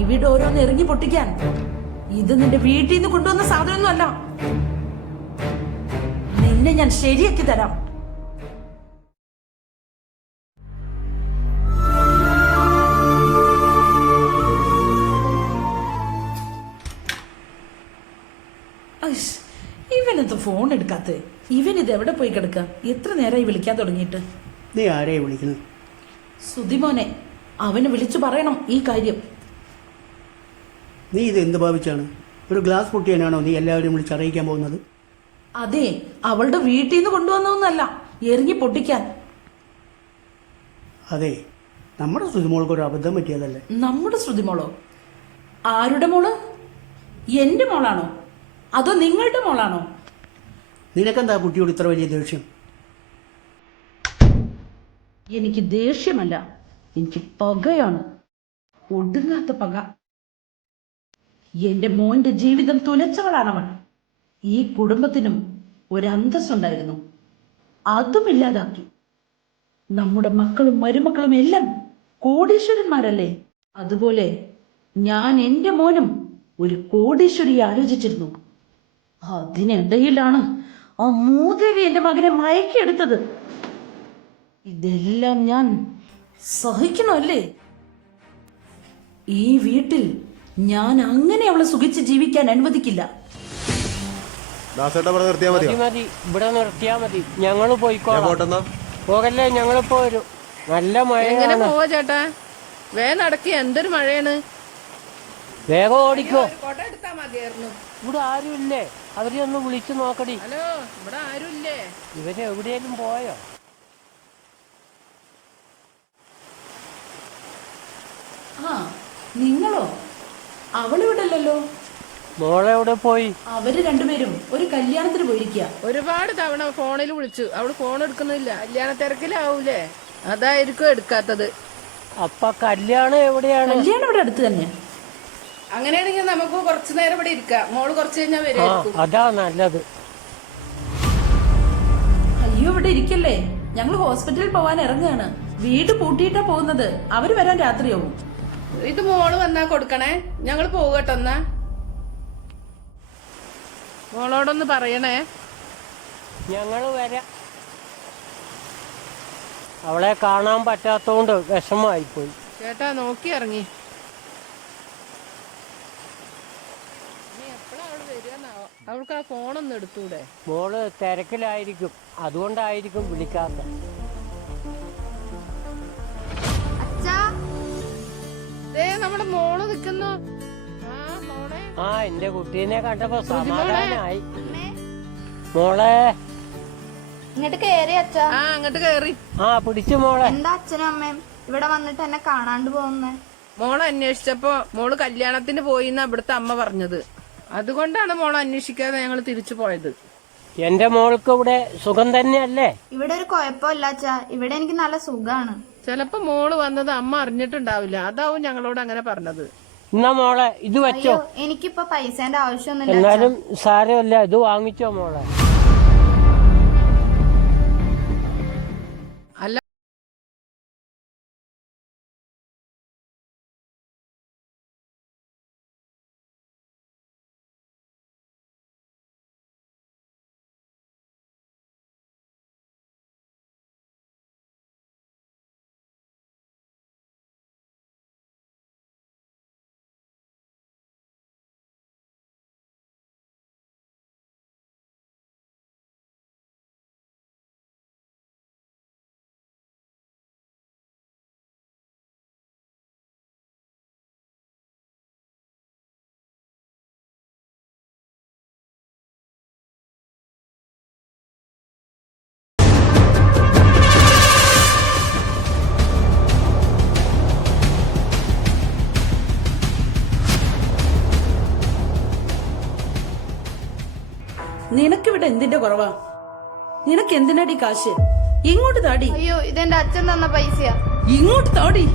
ഇവിടെ ഓരോന്ന് ഇറങ്ങി പൊട്ടിക്കാൻ. ഇത് നിന്റെ വീട്ടിൽ നിന്ന് കൊണ്ടുവന്ന സാധനമൊന്നും അല്ല. നിന്നെ ഞാൻ ശരിയാക്കി തരാം. ഇവനെന്ത് ഫോൺ എടുക്കാത്ത? ഇവൻ ഇത് എവിടെ പോയി കിടക്കുക? എത്ര നേരമായി വിളിക്കാൻ തുടങ്ങിയിട്ട്? നീ ആരെയാ വിളിക്കുന്നത്? സുധിമോനെ, അവന് വിളിച്ചു പറയണം ഈ കാര്യം. നീ ഇത് എന്ത് ഭാവിച്ചാണ്? ഒരു ഗ്ലാസ് പൊട്ടിയാണോ നീ എല്ലാവരും വിളിച്ചറിയിക്കാൻ പോകുന്നത്? അതെ, അവളുടെ വീട്ടിൽ നിന്ന് കൊണ്ടുവന്നൊന്നല്ല, എറിഞ്ഞി പൊട്ടിക്കാൻ. അതെ, നമ്മുടെ ശ്രുതിമോൾക്ക് ഒരു അബദ്ധം പറ്റിയതല്ലേ? നമ്മുടെ ശ്രുതിമോളോ? ആരുടെ മോള്? എന്റെ മോളാണോ അതോ നിങ്ങളുടെ മോളാണോ? നിനക്കെന്താ കുട്ടിയോട് ഇത്ര വലിയ ദേഷ്യം? എനിക്ക് ദേഷ്യമല്ല, എനിക്ക് പകയാണ്. ഒടുങ്ങാത്ത പക. എന്റെ മോന്റെ ജീവിതം തുലച്ചവളാണവൾ. ഈ കുടുംബത്തിനും ഒരു അന്തസ്സുണ്ടായിരുന്നു, അതും ഇല്ലാതാക്കി. നമ്മുടെ മക്കളും മരുമക്കളും എല്ലാം കോടീശ്വരന്മാരല്ലേ? അതുപോലെ ഞാൻ എന്റെ മോനും ഒരു കോടീശ്വരി ആലോചിച്ചിരുന്നു. അതിനിടയിലാണ് ആ മൂദേവി എന്റെ മകനെ മയക്കിയെടുത്തത്. ഇതെല്ലാം ഞാൻ സഹിക്കണമല്ലേ? ഈ വീട്ടിൽ ഞാൻ അങ്ങനെ അവളെ സുഖിച്ച് ജീവിക്കാൻ അനുവദിക്കില്ല. ദാസേട്ടാ പറഞ്ഞ നിർത്തിയാ മതിയോ? മതി, ഇവിടെ നിർത്തിയാ മതി. ഞങ്ങള് പോയിക്കോളാം. പോകല്ലേ, ഞങ്ങളിപ്പോ വരും. നല്ല എങ്ങനെ മഴയാണ്. പോവാ ചേട്ടാ? നടക്കി, എന്തൊരു മഴയാണ്. വേഗം ഓടിക്കോ. കൊട എടുത്താ മതിയായിരുന്നു. ഇവിടെ ആരും ഇല്ലേ? അവരെ ഒന്ന് വിളിച്ചു നോക്കടി. ഹലോ, ഇവിടെ ആരും ഇല്ലേ? ഇവര് എവിടെയെങ്കിലും പോയോ? ആ, നിങ്ങളോ? അവളിവിടെ അല്ലല്ലോ. മോളെ എവിടെ പോയി? അവര് രണ്ടുപേരും ഒരു കല്യാണത്തിന് പോയിരിക്കുക. ഒരുപാട് തവണ ഫോണിൽ വിളിച്ചു, അവള് ഫോൺ എടുക്കുന്നില്ല. കല്യാണ തിരക്കിലാവൂലേ, അതായിരിക്കും എടുക്കാത്തത്. അപ്പൊ കല്യാണം എവിടെയാണ്? കല്യാണം ഇവിടെ അടുത്ത് തന്നെ. അങ്ങനെയാണെങ്കിൽ നമുക്ക് കുറച്ചു നേരം ഇവിടെ ഇരിക്കാം. മോള് കുറച്ച് കഴിഞ്ഞാൽ വരും. അതാ നല്ലത്. അയ്യോ, ഇവിടെ ഇരിക്കല്ലേ, ഞങ്ങൾ ഹോസ്പിറ്റലിൽ പോവാൻ ഇറങ്ങുകയാണ്. വീട് പൂട്ടിയിട്ടാ പോകുന്നത്. അവര് വരാൻ രാത്രിയാവും. ഇത് മോള് വന്നാ കൊടുക്കണേ, ഞങ്ങൾ പോകട്ടെ. എന്നാ മോളോടൊന്ന് പറയണേ. ഞങ്ങള് വരാം. അവളെ കാണാൻ പറ്റാത്തോണ്ട് വിഷമായിപ്പോയി. ചേട്ടാ, നോക്കി ഇറങ്ങി. അവൾക്ക് ആ ഫോണൊന്നും എടുത്തൂടെ? മോള് തിരക്കിലായിരിക്കും, അതുകൊണ്ടായിരിക്കും വിളിക്കാത്ത. നമ്മുടെ മോള് നിക്കുന്നു. ആ, എന്റെ കുട്ടീനെ കണ്ടപ്പോ സമാധാനായി. മോളെ ഇങ്ങോട്ട് കേറി അച്ഛാ. അങ്ങോട്ട് കേറി. ആ, പിടിച്ചു മോളെ. എന്താ അച്ഛനും അമ്മയും ഇവിടെ വന്നിട്ട് എന്നെ കാണാണ്ട് പോകുന്നേ? മോളെ അന്വേഷിച്ചപ്പോ മോള് കല്യാണത്തിന് പോയിന്നാ ഇവിടുത്തെ അമ്മ പറഞ്ഞത്. അതുകൊണ്ടാണ് മോളെ അന്വേഷിക്കാതെ ഞങ്ങൾ തിരിച്ചു പോയത്. എന്റെ മോൾക്ക് ഇവിടെ സുഖം തന്നെയല്ലേ? ഇവിടെ ഒരു കുഴപ്പമില്ല അച്ഛാ, ഇവിടെ എനിക്ക് നല്ല സുഖാണ്. ചിലപ്പോ മോള് വന്നത് അമ്മ അറിഞ്ഞിട്ടുണ്ടാവില്ല, അതാവും ഞങ്ങളോട് അങ്ങനെ പറഞ്ഞത്. എന്നാ മോളെ ഇത് വെച്ചോ. എനിക്കിപ്പോ പൈസേന്റെ ആവശ്യമൊന്നുമില്ല. എന്നാലും സാരമില്ല, ഇത് വാങ്ങിച്ചോ മോളെ. അല്ല, നിനക്കിവിടെ എന്തിന്റെ കുറവാ? നിനക്ക് എന്തിനാടി കാശ്? ഇങ്ങോട്ട് താടി. അയ്യോ, ഇതെന്റെ അച്ഛൻ തന്ന പൈസയാ. ഇങ്ങോട്ട് താടി.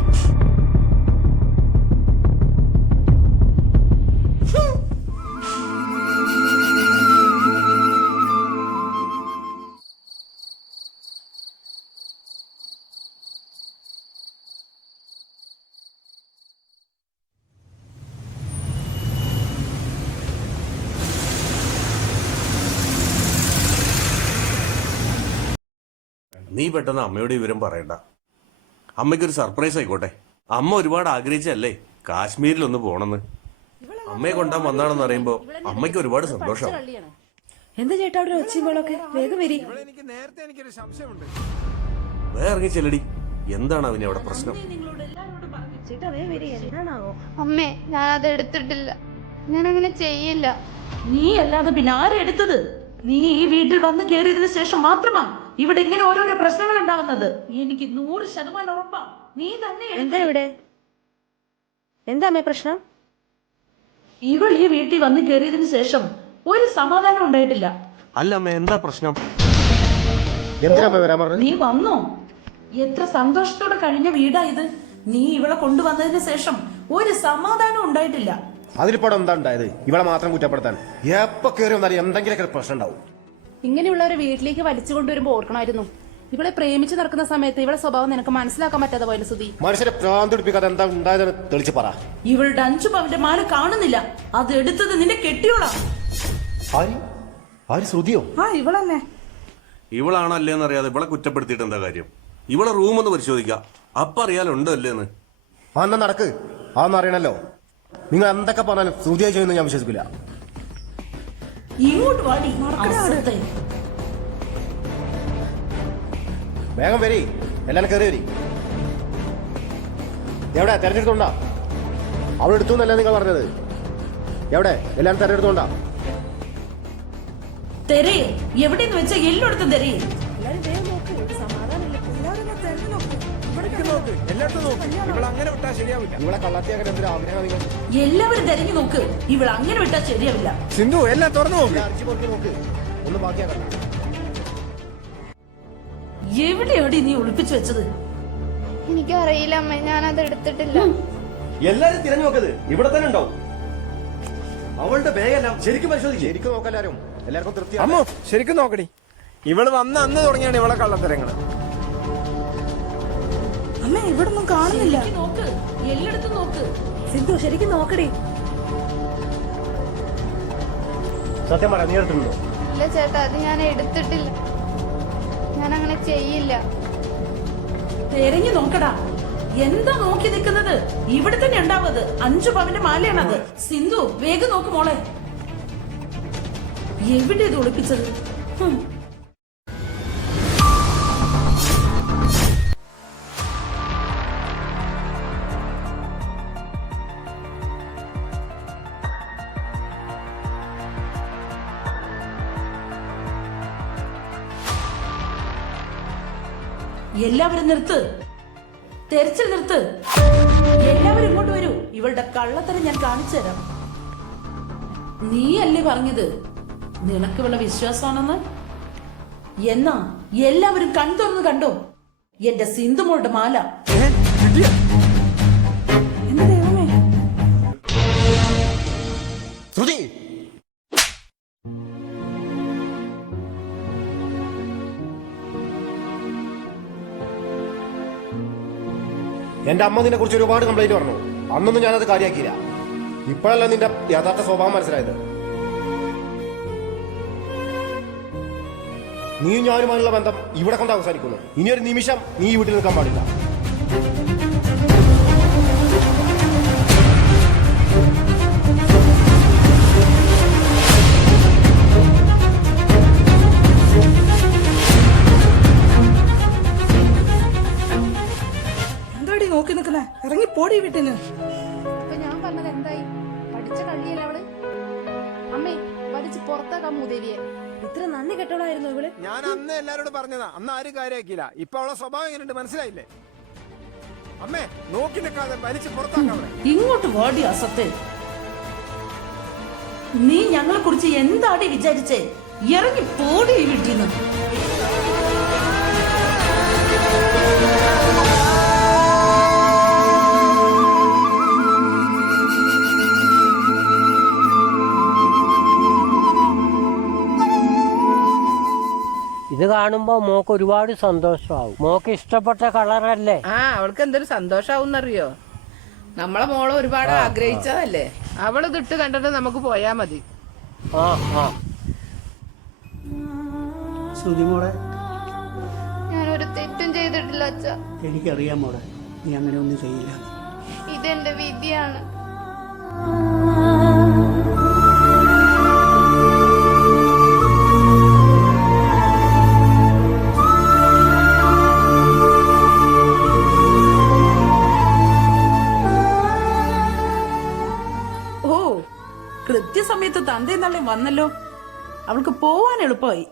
നീ പെട്ടെന്ന് അമ്മയോട് വിവരം പറയണ്ട. അമ്മയ്ക്കൊരു സർപ്രൈസ് ആയിക്കോട്ടെ. അമ്മ ഒരുപാട് ആഗ്രഹിച്ചല്ലേ കാശ്മീരിലൊന്ന് പോണെന്ന്. അമ്മയെ കൊണ്ടാൻ വന്നാണെന്ന് അറിയുമ്പോ അമ്മയ്ക്ക് ഒരുപാട് സന്തോഷം. എന്താ ചേട്ടാ അവിടെ ഒച്ചയുമ്പോഴൊക്കെ? വേഗം വരി. വേറെ ഇറങ്ങി ചെല്ലടി. എന്താണ് അവന് അവിടെ പ്രശ്നം? അമ്മേ, ഞാൻ അത് എടുത്തിട്ടില്ല. ഞാൻ അങ്ങനെ ചെയ്യില്ല. നീ അല്ലാതെ പിന്നെ ആരെടുത്തത്? നീ ഈ വീട്ടിൽ വന്ന് കയറിയതിനു ശേഷം മാത്രമാ ഇവിടെ ഇങ്ങനെ ഓരോരോ പ്രശ്നങ്ങൾ ഉണ്ടാവുന്നത്. എനിക്ക് 100% ഉറപ്പാ. നീ തന്നെ. എന്താ ഇവിടെ? എന്താ അമ്മേ പ്രശ്നം? ഇവൾ ഈ വീട്ടിൽ വന്ന് കയറിയതിനു ശേഷം ഒരു സമാധാനം ഉണ്ടായിട്ടില്ല. അല്ല അമ്മ, എന്താ പ്രശ്നം? നീ വന്നോ? എത്ര സന്തോഷത്തോടെ കഴിഞ്ഞ വീടാ ഇത്. നീ ഇവളെ കൊണ്ടുവന്നതിന് ശേഷം ഒരു സമാധാനം ഉണ്ടായിട്ടില്ല. അതിലിപ്പോടെ എന്താ ഉണ്ടായത്? ഇവളെ മാത്രം കുറ്റപ്പെടുത്താൻ എപ്പോ കയറി വന്നാലും എന്തെങ്കിലുമൊക്കെ പ്രശ്നം ഉണ്ടാവും. ഇങ്ങനെയുള്ളവരെ വീട്ടിലേക്ക് വലിച്ചു കൊണ്ടുവരുമ്പോ ഓർക്കണമായിരുന്നു, ഇവളെ പ്രേമിച്ച് നടക്കുന്ന സമയത്ത് ഇവളെ സ്വഭാവം നിനക്ക് മനസ്സിലാക്കാൻ പറ്റാതെ പോയല്ലോ സുധി. മനുഷ്യരെ പ്രാന്തിടിപ്പിക്കാതെ എന്താ ഉണ്ടായതെന്ന് തെളിച്ച് പറ. ഇവളുടെ 5 പവന്റെ മാല കാണുന്നില്ല, അത് എടുത്തത് നിന്റെ കെട്ടിയോളാ. ആര് ശ്രുതിയോ? ആ ഇവളെന്നെ. ഇവളാണോ അല്ലേന്ന് അറിയാതെ ഇവളെ കുറ്റപ്പെടുത്തിയിട്ട് എന്താ കാര്യം? ഇവളെ റൂമൊന്ന് പരിശോധിക്കാം, അപ്പൊ അറിയാലുണ്ടോ അല്ലേന്ന്. എന്നാ നടക്ക്, അതൊന്നും അറിയണല്ലോ. നിങ്ങൾ എന്തൊക്കെ പറഞ്ഞാലും ശ്രുതിയായി ചെയ്യുന്ന ഞാൻ വിശ്വസിക്കില്ല. ഇങ്ങോട്ട് വാടി. വേഗം വരി, എല്ലാരും കയറി വരി. എവിടെ തെരഞ്ഞെടുത്തോണ്ടാ? അവളെടുത്തു എന്നല്ലേ നിങ്ങൾ പറഞ്ഞത്? എവിടെ എല്ലാരും തെരഞ്ഞെടുത്തോണ്ടാ? തെരയെ എവിടെയെന്ന് വെച്ചാൽ എല്ലായിടത്തും തെരയെ. ഇവിടെ കള്ളത്തിയാക്കാൻ എന്തൊരു ആഗ്രഹം നിങ്ങൾ? എല്ലാവരും തെരഞ്ഞു നോക്ക്, ഇവൾ അങ്ങനെ വിട്ടാൽ ശരിയാവില്ല. സിന്ധു എല്ലാം തുറന്നു നോക്ക്. അരിച്ചു പൊറുക്കി നോക്ക്, ഒന്നും ബാക്കിയാക്കണ്ട. എവിടെയാണ് നീ ഒളിപ്പിച്ചു വെച്ചത്? എനിക്കറിയില്ല അമ്മ, ഞാനത് എടുത്തിട്ടില്ല. എല്ലാരും തിരഞ്ഞു നോക്കത് ഇവിടെ തന്നെ ഉണ്ടാവും. അവളുടെ ബാഗെല്ലാം ശരിക്കും പരിശോധിക്കും. ശരിക്കും നോക്കെല്ലാരും, എല്ലാവർക്കും തൃപ്തി. അമ്മോ ശരിക്കും നോക്കടി, ഇവള് വന്ന അന്ന് തുടങ്ങിയാണ് ഇവളെ കള്ളത്തരങ്ങള്. അമ്മ ഇവിടെ ഒന്നും കാണുന്നില്ല. നോക്ക്, എല്ലായിടത്തും നോക്ക്. സിന്ധു ശരിക്കും നോക്കടി. സത്യം പറ, നീ എടുത്തിട്ടുണ്ടോ? ഇല്ല ചേട്ടാ, അത് ഞാൻ എടുത്തിട്ടില്ല. ഞാൻ അങ്ങനെ ചെയ്യില്ല. തെരഞ്ഞു നോക്കടാ. എന്താ നോക്കി നിൽക്കുന്നത്? ഇവിടെ തന്നെ ഉണ്ടാവത് 5 പവന്റെ മാലയാണത്. സിന്ധു വേഗം നോക്ക് മോളെ, എവിടെ ഇത് ഒളിപ്പിച്ചത്? എല്ലാവരും നിർത്ത്, തെരച്ചിൽ നിർത്ത്. എല്ലാവരും ഇങ്ങോട്ട് വരൂ, ഇവളുടെ കള്ളത്തരം ഞാൻ കാണിച്ചു തരാം. നീ അല്ലേ പറഞ്ഞത് നിനക്ക് ഇവളുടെ വിശ്വാസമാണെന്ന്? എന്നാ എല്ലാവരും കൺതുറന്ന് കണ്ടോ എന്റെ സിന്ധുമോളുടെ മാല. എന്റെ ദൈവമേ, ശ്രുതി എന്റെ അമ്മ നിന്നെ കുറിച്ച് ഒരുപാട് കംപ്ലൈന്റ് പറഞ്ഞു. അന്നൊന്നും ഞാനത് കാര്യമാക്കിയില്ല. ഇപ്പോഴല്ല നിന്റെ യഥാർത്ഥ സ്വഭാവം മനസ്സിലായത്. നീയും ഞാനുമായുള്ള ബന്ധം ഇവിടെ കൊണ്ട് അവസാനിക്കുന്നു. ഇനിയൊരു നിമിഷം നീ ഈ വീട്ടിൽ നിൽക്കാൻ പാടില്ല. എന്താടി നോക്കി നിൽക്കുന്നേ? ഇറങ്ങി പോടി വീട്ടിന്. ഇപ്പൊ ഞാൻ പറഞ്ഞത് എന്തായി? പഠിച്ച കള്ളിയല്ല അവള്. അമ്മേ വലിച്ച് പുറത്താക്കാം മൂദേവിയെ. ഇത്ര നന്ദി കെട്ടോളായിരുന്നു ഇവള്. ഞാൻ അന്ന് എല്ലാരോടും പറഞ്ഞതാ, അന്ന് ആരും കാര്യമാക്കിയില്ല. ഇപ്പൊ അവളെ സ്വഭാവം എങ്ങനെയുണ്ട് മനസ്സിലായില്ലേ? അമ്മേ നോക്കി നിൽക്കാതെ വലിച്ച് പുറത്താക്കാം. ഇങ്ങോട്ട് വാടി അസത്തെ. നീ ഞങ്ങളെ കുറിച്ച് എന്താടി വിചാരിച്ചേ? ഇറങ്ങി പോടി വീട്ടിന്ന്. ഇത് കാണുമ്പോ മോക്ക് ഒരുപാട് സന്തോഷമാവും. മോക്ക് ഇഷ്ടപ്പെട്ട കളറല്ലേ? ആ, അവൾക്ക് എന്തൊരു സന്തോഷാവുന്നറിയോ? നമ്മളെ മോളെ ഒരുപാട് ആഗ്രഹിച്ചതല്ലേ. അവള് ഇതിട്ട് കണ്ടിട്ട് നമുക്ക് പോയാ മതി. ശ്രുതി മോളെ, ഞാനൊരു തെറ്റും ചെയ്തിട്ടില്ല അച്ഛ. എനിക്കറിയാം മോളെ, നീ അങ്ങനെ ഒന്നും ചെയ്യില്ല. ഇതെന്റെ വിധിയാണ്. കൃത്യസമയത്ത് തന്തയും തള്ളയും വന്നല്ലോ. അവൾക്ക് പോവാൻ എളുപ്പമായി.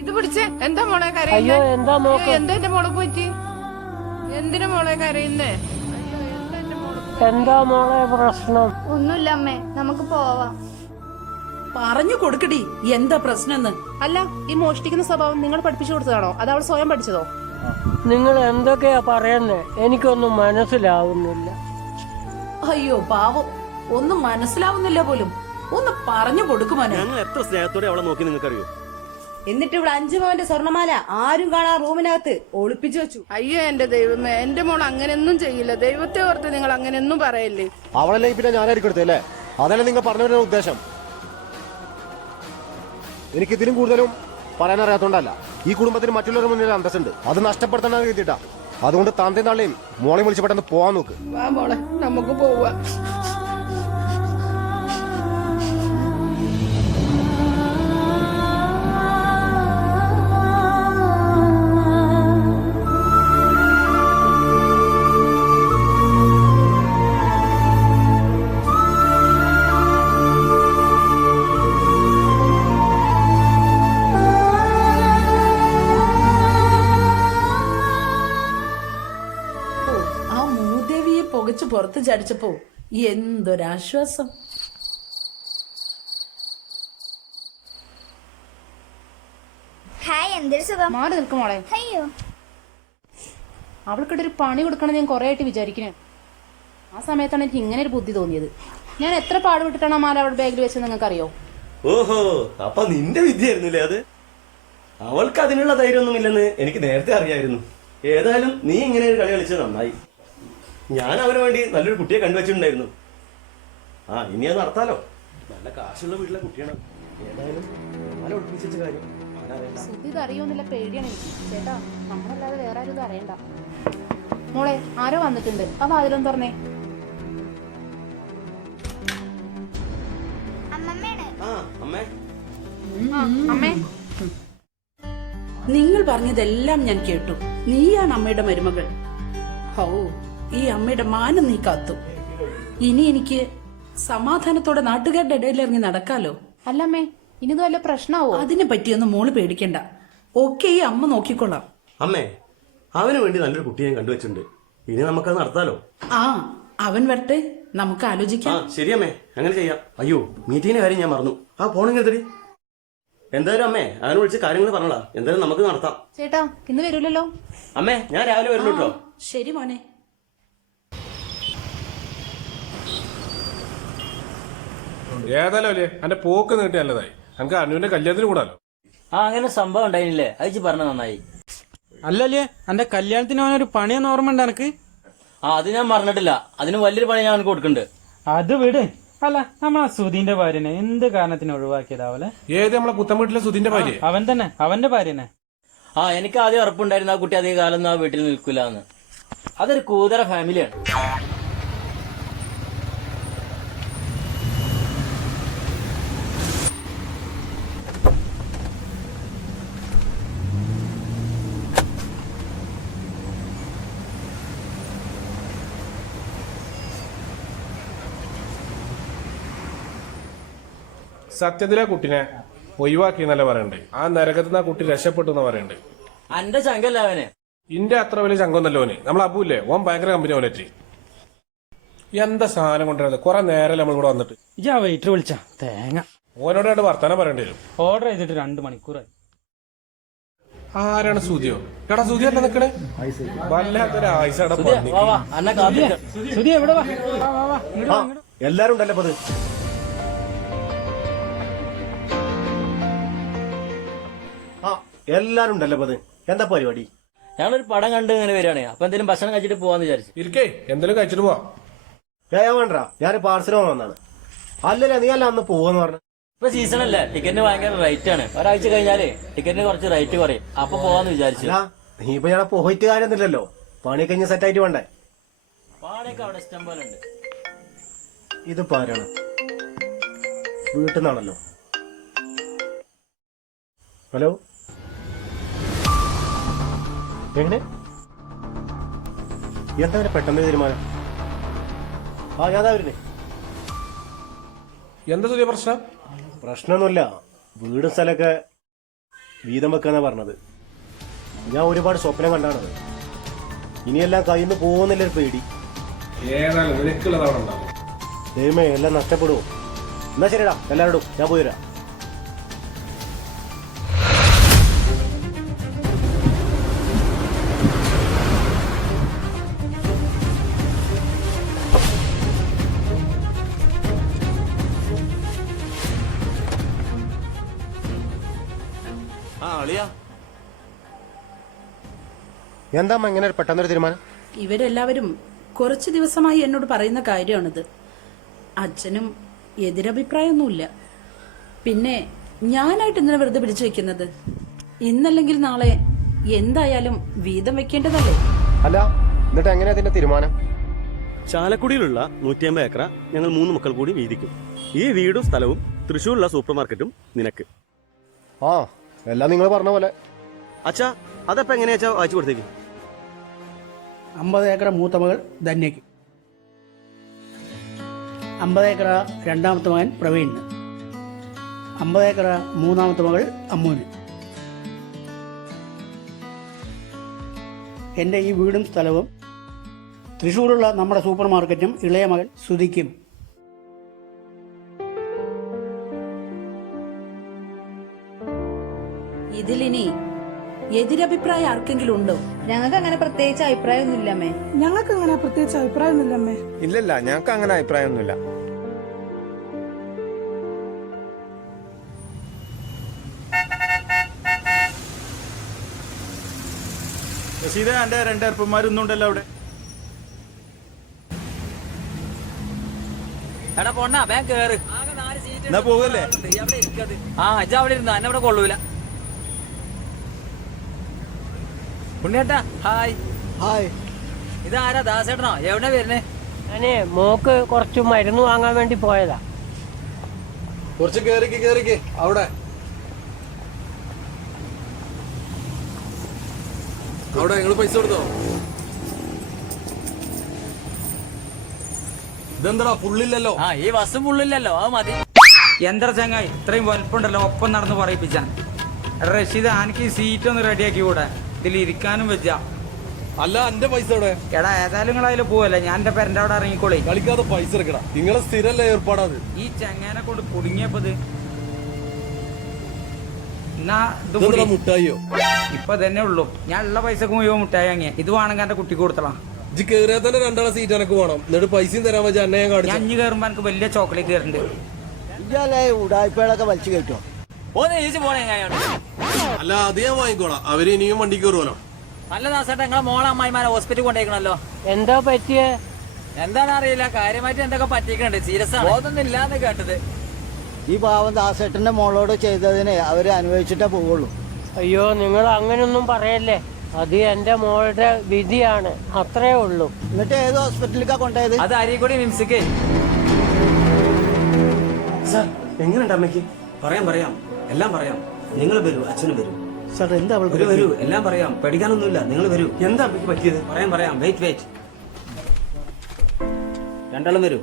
ഇത് പിടിച്ചേ. എന്താ മോളെ അയ്യോ, കരയുന്നേ? എന്താ മോക്ക്? എന്താ എന്റെ മോളെ പറ്റി? എന്തിനാ മോളെ കരയുന്നേ? എന്താ മോളെ പ്രശ്നം? ഒന്നുമില്ല അമ്മേ, നമുക്ക് പോവാം. പറഞ്ഞു കൊടുക്കടി എന്താ പ്രശ്നം. അല്ല, ഈ മോഷ്ടിക്കുന്ന സ്വഭാവം നിങ്ങൾ പഠിപ്പിച്ചു കൊടുത്തതാണോ അത് അവൾ സ്വയം പഠിച്ചതോ? നിങ്ങൾ എന്തൊക്കെയാ പറയുന്നേ? എനിക്കൊന്നും മനസ്സിലാവുന്നില്ല. അയ്യോ പാവം, ഒന്നും മനസ്സിലാവുന്നില്ല പോലും. ഒന്ന് പറഞ്ഞു കൊടുക്കുമോനെ. ഞങ്ങൾ എത്ര സ്നേഹത്തോടെ അവളെ നോക്കി നിങ്ങൾക്കറിയോ? എന്നിട്ട് ഇവിടെ 5 പവന്റെ സ്വർണ്ണമാല ആരും കാണാൻ റൂമിനകത്ത് ഒളിപ്പിച്ചു വെച്ചു. അയ്യോ എന്റെ ദൈവമേ, എന്റെ മോൾ അങ്ങനെയൊന്നും ചെയ്യില്ല. ദൈവത്തെ ഓർത്ത് നിങ്ങൾ അങ്ങനെയൊന്നും പറയല്ലേ. അവളല്ലേ പിന്നെ ഞാനായിരിക്കും എടുത്തല്ലേ? അതല്ലേ നിങ്ങൾ പറഞ്ഞവരുടെ ഉദ്ദേശം? എനിക്ക് ഇതിലും കൂടുതലും പറയാനറിയാത്തോണ്ടല്ല. ഈ കുടുംബത്തിന് മറ്റുള്ളവരുടെ മുന്നിൽ അന്തസ്സുണ്ട്, അത് നഷ്ടപ്പെടുത്തണ രീതിട്ടാ. അതുകൊണ്ട് തന്തയും തള്ളിയും മോളെ വിളിച്ച് പെട്ടെന്ന് പോവാൻ നോക്ക്. വാ മോളെ, നമുക്ക് പോവാ. ആ മൂദേവിയെ പുകച്ച് പുറത്ത് ചടിച്ചപ്പോ എന്തൊരാശ്വാസം. ഹായ്, എന്തൊരു സുഖം. മാറി നിൽക്കും മോളെ. അയ്യോ, അവൾക്കിടെ ഒരു പണി കൊടുക്കണം ഞാൻ കുറെ ആയിട്ട് വിചാരിക്കണേ. ആ സമയത്താണ് എനിക്ക് ഇങ്ങനെ ഒരു ബുദ്ധി തോന്നിയത്. ഞാൻ എത്ര പാടുപെട്ടിട്ടാണ് ആ മാല അവളുടെ ബാഗിൽ വെച്ചത് നിങ്ങൾക്ക് അറിയോ? ഓഹോ, അപ്പൊ നിന്റെ വിദ്യയായിരുന്നില്ലേ അത്? അവൾക്ക് അതിനുള്ള ധൈര്യമൊന്നുമില്ലെന്ന് എനിക്ക് നേരത്തെ അറിയായിരുന്നു. ഏതായാലും നീ ഇങ്ങനെ ഒരു കളി കളിച്ചത് നന്നായി. ഞാൻ അവന് വേണ്ടി നല്ലൊരു കുട്ടിയെ കണ്ടുവച്ചിട്ടുണ്ടായിരുന്നു. ഇനി അത് നടത്താലോ. നല്ല കാശുള്ള വീട്ടിലെ കുട്ടിയാണ്. ഏതായാലും മാല ഒളിപ്പിച്ച കാര്യം അവനറിയണ്ട. സുധി ഇത് അറിയോന്നില്ല, പേടിയാണ് എനിക്ക്. ചേട്ടാ, നമ്മളല്ലാതെ വേറെ ആരും ഇത് അറിയണ്ട. മോളെ, ആരോ വന്നിട്ടുണ്ട്. ആ വാതിലൊന്ന് തുറന്നേ. അമ്മേ, അമ്മേ, നിങ്ങൾ പറഞ്ഞതെല്ലാം ഞാൻ കേട്ടു. നീയാണ് അമ്മയുടെ മരുമകൾ. ഹൗ, ഈ അമ്മയുടെ മാനം നീ കാത്തു. ഇനി എനിക്ക് സമാധാനത്തോടെ നാട്ടുകാരുടെ ഇടയിൽ ഇറങ്ങി നടക്കാലോ. അല്ലമ്മേ, ഇനിത് വല്ല പ്രശ്നമാവോ? അതിനെ പറ്റിയൊന്നും മോള് പേടിക്കണ്ട. ഒക്കെ ഈ അമ്മ നോക്കിക്കൊള്ളാം. അമ്മേ, അവന് വേണ്ടി നല്ലൊരു കുട്ടിയെ ഞാൻ കണ്ടുവച്ചിട്ടുണ്ട്. ഇനി നമുക്കത് നടത്താലോ. അവൻ വരട്ടെ, നമുക്ക് ആലോചിക്കാം. ശരിയമ്മേ, അങ്ങനെ ചെയ്യാം. അയ്യോ, മീറ്റിങ്ങിന്റെ കാര്യം ഞാൻ മറന്നു. പോണെങ്കിൽ തടി. എന്തായാലും അമ്മേ, അവനെ വിളിച്ച് കാര്യങ്ങൾ പറഞ്ഞാ. എന്തായാലും നമുക്ക് നടത്താം. ചേട്ടാ, ഇന്ന് വരൂലല്ലോ. അമ്മേ, ഞാൻ രാവിലെ വരുള്ളൂ കേട്ടോ. ശരി മോനെ. ഏതായാലും അല്ലേ എന്റെ പോക്ക് നീട്ടി നല്ലതായി. നമുക്ക് അനുവിന്റെ കല്യാണത്തിന് കൂടാലോ. അങ്ങനെ സംഭവം ഉണ്ടായില്ലേ? അയച്ചു പറഞ്ഞ നന്നായി. അല്ലല്ലേ, എന്റെ കല്യാണത്തിന് അവനൊരു പണിയെന്ന് ഓർമ്മ ഉണ്ട് എനക്ക്. അത് ഞാൻ മറന്നിട്ടില്ല. അതിന് വലിയൊരു പണി ഞാൻ അവനക്ക് കൊടുക്കുന്നുണ്ട്. അത് വിട്. അല്ല, നമ്മളെ സുധീന്റെ ഭാര്യനെ എന്ത് കാരണത്തിന് ഒഴിവാക്കിയതാവലെ? ഏത് നമ്മളെ പുത്തൻ വീട്ടിലെ സുധീന്റെ ഭാര്യ? അവൻ തന്നെ, അവന്റെ ഭാര്യനെ. എനിക്ക് ആദ്യം ഉറപ്പുണ്ടായിരുന്നു ആ കുട്ടി അധിക കാലം ആ വീട്ടിൽ നിൽക്കില്ല എന്ന്. അതൊരു കൂതറ ഫാമിലിയാണ്. സത്യത്തിലെ കുട്ടിനെ ഒഴിവാക്കി എന്നല്ല പറയണ്ടേ. ആ നരകത്തിൽ നിന്ന് ആ കുട്ടി രക്ഷപ്പെട്ടു എന്നാ പറയണ്ടേ. എന്റെ ചങ്കല്ല അവന്. ഇന്റെ അത്ര വലിയ ചങ്കൊന്നല്ലോ ഓന്. നമ്മൾ അബൂല്ലേ, ഓൻ ഭയങ്കര കമ്പനി ഓനറ്റ്. എന്താ സാധനം കൊണ്ടുവരുന്നത്? കുറെ നേരം നമ്മൾ ഇവിടെ വന്നിട്ട്. വെയിറ്റർ വിളിച്ച തേങ്ങ. ഓനോട് രണ്ട് വർത്താനം പറയേണ്ടി വരും. ഓർഡർ ചെയ്തിട്ട് 2 മണിക്കൂറായി. ആരാണ് സുധിയോ? എടാ സുധി അല്ല നിക്കണേ. വല്ലാത്തൊരു ആയിസയുടെ സുധി എവിടെ? എല്ലാരും ഉണ്ടല്ലോ. എല്ലാരും ഉണ്ടല്ലോ. എന്താ പരിപാടി? ഞങ്ങളൊരു പടം കണ്ട് ഇങ്ങനെ വരികയാണ്. അപ്പൊ എന്തെങ്കിലും ഭക്ഷണം കഴിച്ചിട്ട് പോവാന്ന് വിചാരിച്ചു. ഇരിക്കേ, എന്തെങ്കിലും കഴിച്ചിട്ട് പോവാ. വേണ്ട, ഞാൻ പാർസൽ വന്നാണ്. അല്ലല്ലേ, നീ അല്ല അന്ന് പോവാന്ന് പറഞ്ഞു. ഇപ്പൊ സീസൺ അല്ലേ, ടിക്കറ്റിന് ഭയങ്കര റേറ്റ് ആണ്. ഒരാഴ്ച കഴിഞ്ഞാല് ടിക്കറ്റിന് കുറച്ച് റേറ്റ് കുറയും. അപ്പൊ പോവാന്ന് വിചാരിച്ചു. നീ ഇപ്പൊ ഞാൻ പോയിട്ട് കാര്യമൊന്നുമില്ലല്ലോ. പണി കഴിഞ്ഞ് സെറ്റ് ആയിട്ട് വേണ്ടേ? പാടൊക്കെ അവിടെ ഇഷ്ടം പോലെ ഉണ്ട്. ഇതിപ്പോ ആരാണ്? വീട്ടിൽ നിന്നാണല്ലോ. ഹലോ, എങ്ങനെ? എന്താ പെട്ടെന്ന് തീരുമാനം? ഞാതാ വരുന്നേ. എന്താ സുധിയ പ്രശ്നം? പ്രശ്നമൊന്നുമില്ല. വീടും സ്ഥലമൊക്കെ വീതം വെക്കാന്നാ പറഞ്ഞത്. ഞാൻ ഒരുപാട് സ്വപ്നം കണ്ടാണത്. ഇനിയെല്ലാം കയ്യിൽ നിന്ന് പോകുന്നില്ലൊരു പേടി. ദൈവമേ, എല്ലാം നഷ്ടപ്പെടുവോ? എന്നാ ശരിടാ, എല്ലാവരോടും ഞാൻ പോയി വരാം. അളിയാ എന്താ അമ്മ ഇങ്ങനെ പെട്ടെന്നൊരു തീരുമാനം? ഇവരെല്ലാവരും കുറച്ച് ദിവസമായി എന്നോട് പറയുന്ന കാര്യമാണിത്. അച്ഛനും എതിരഭിപ്രായമൊന്നുമില്ല. പിന്നെ ഞാനായിട്ട് എന്തിനാ വെറുതെ പിടിച്ചു വെക്കുന്നത്? ഇന്നല്ലെങ്കിൽ നാളെ എന്തായാലും വീതം വെക്കേണ്ടതല്ലേ? അല്ല, എന്നിട്ട് എങ്ങനെയാ അതിന്റെ തീരുമാനം? ചാലക്കുടിയിലുള്ള 150 ഏക്കറ ഞങ്ങൾ 3 മക്കൾ കൂടി വീതിക്കും. ഈ വീടും സ്ഥലവും തൃശ്ശൂരിലുള്ള സൂപ്പർ മാർക്കറ്റും നിനക്ക്. ആ, എല്ലാം നിങ്ങൾ പറഞ്ഞ പോലെ. അച്ഛാ, അതപ്പോ എങ്ങനെയാ വായിച്ചു കൊടുത്തേക്ക്? 50 ഏക്കർ മൂത്ത മകൾ ധന്യയ്ക്ക്, 50 ഏക്കർ രണ്ടാമത്തെ മകൻ പ്രവീണിന്, 50 ഏക്കർ മൂന്നാമത്തെ മകൾ അമ്മുവിന്. എൻ്റെ ഈ വീടും സ്ഥലവും തൃശ്ശൂരുള്ള നമ്മുടെ സൂപ്പർ മാർക്കറ്റും ഇളയ മകൾ സുധിക്കും. ഇതിലിനി എതിരഭിപ്രായം ആർക്കെങ്കിലും ഉണ്ടോ? ഞങ്ങൾക്ക് അങ്ങനെ പ്രത്യേകിച്ച് അഭിപ്രായമൊന്നുമില്ല അമ്മേ. ഞങ്ങൾക്ക് അങ്ങനെ പ്രത്യേകിച്ച് അഭിപ്രായമൊന്നുമില്ല അമ്മേ. ഇല്ലല്ല, ഞങ്ങൾക്ക് അങ്ങനെ അഭിപ്രായമൊന്നുമില്ല. റഷീദ, എന്റെ 2 ഏർപ്പന്മാരൊന്നുണ്ടല്ലോ അവിടെ. എടാ പൊണ്ണാ, വേഗം കേറ്. എന്നാ പോകല്ലേ? ആ അജ അവിടെ ഇരുന്നു, എന്നെ ഇവിടെ കൊള്ളൂല. ഉണ്ണിയേട്ടാ, ഹായ്. ഹായ്. ഇതാരാ? ദാസേട്ടനോ? എവിടെ വരുന്നേ? ഞാനേ മോക്ക് കുറച്ച് മരുന്ന് വാങ്ങാൻ വേണ്ടി പോയതാ. കുറച്ച് കേറിക്ക് അവിടെ നിങ്ങൾ പൈസ കൊടുത്തോ? ഇതെന്താ പുള്ളില്ലല്ലോ? ആ, ഈ ബസ് പുള്ളില്ലല്ലോ, അത് മതി. എന്താ ചങ്ങായി ഇത്രയും വലുപ്പുണ്ടല്ലോ, ഒപ്പം നടന്ന് പറയിപ്പിച്ചാൻ. റഷീദ്, എനിക്ക് സീറ്റ് ഒന്ന് റെഡിയാക്കി കൂടെ? ഇതിൽ ഇരിക്കാനും വെച്ച. അല്ല, എന്റെ പൈസ എവിടെ? എടാ, ഏതായാലും നിങ്ങൾ അതിൽ പോവല്ലേ, ഞാൻ എന്റെ പെരന്റെ അവിടെ ഇറങ്ങിക്കോളി. കളിക്കാതെ പൈസ എടുക്കടാ, നിങ്ങളെ സ്ഥിരല്ലേ ഏർപ്പാടാത്. ഈ ചങ്ങാനെ കൊണ്ട് കുടുങ്ങിയപ്പത് മുട്ടായിയോ? ഇപ്പൊ തന്നെ ഉള്ളൂ. ഞാൻ ഉള്ള പൈസക്ക് മുഴുവൻ മുട്ടായി വാങ്ങിയ. ഇത് വേണമെങ്കിൽ എന്റെ കുട്ടിക്ക് കൊടുത്തളാം. ഇജ്ജ് കേറിയാൽ തന്നെ 2 സീറ്റ് എനക്ക് വേണം. എന്നിട്ട് പൈസയും തരാൻ വെച്ചാൽ എന്നെ ഞാൻ കാണിച്ചു. ഞാൻ അഞ്ഞു കയറുമ്പോ എനിക്ക് വലിയ ചോക്ലേറ്റ് കയറുന്നുണ്ട്. ഉടായ്പകളൊക്കെ വലിച്ചു കയറ്റോ? അല്ല, അത് ഞാൻ വാങ്ങിക്കോളാം. അവര് ഇനിയും വണ്ടി കയറുമല്ലോ. നല്ല ദാസേട്ടാ, നിങ്ങളെ മോളെ അമ്മായിമാരെ ഹോസ്പിറ്റലിൽ കൊണ്ടേക്കണല്ലോ. എന്താ പറ്റിയേ? എന്താണെന്ന് അറിയില്ല, കാര്യമായിട്ട് എന്തൊക്കെ പറ്റിയിട്ടുണ്ട്. സീരിയസ് ആണ്, ബോധമൊന്നും ഇല്ലാന്ന് കേട്ടത്. ഈ പാവം ദാസേട്ടന്റെ മോളോട് ചെയ്തതിന് അവര് അനുഭവിച്ചിട്ടേ പോവുള്ളൂ. അയ്യോ, നിങ്ങൾ അങ്ങനൊന്നും പറയല്ലേ. അത് എന്റെ മോളുടെ വിധിയാണ്, അത്രേ ഉള്ളൂ. എന്നിട്ട് ഏത് ഹോസ്പിറ്റലിലേക്കാ കൊണ്ടുപോയത്? അത് അരീക്കോടി മിംസിക്ക്. സാർ, എങ്ങനെയുണ്ട് അമ്മയ്ക്ക്? പറയാം എല്ലാം പറയാം. നിങ്ങൾ വരൂ, അച്ഛനും വരൂ. സാർ, എന്താ അവൾക്ക് വരൂ, എല്ലാം പറയാം. പേടിക്കാനൊന്നുമില്ല, നിങ്ങൾ വരൂ. എന്താ അമ്മയ്ക്ക് പറ്റിയത്? പറയാം. വെയിറ്റ്. രണ്ടാളും വരൂ.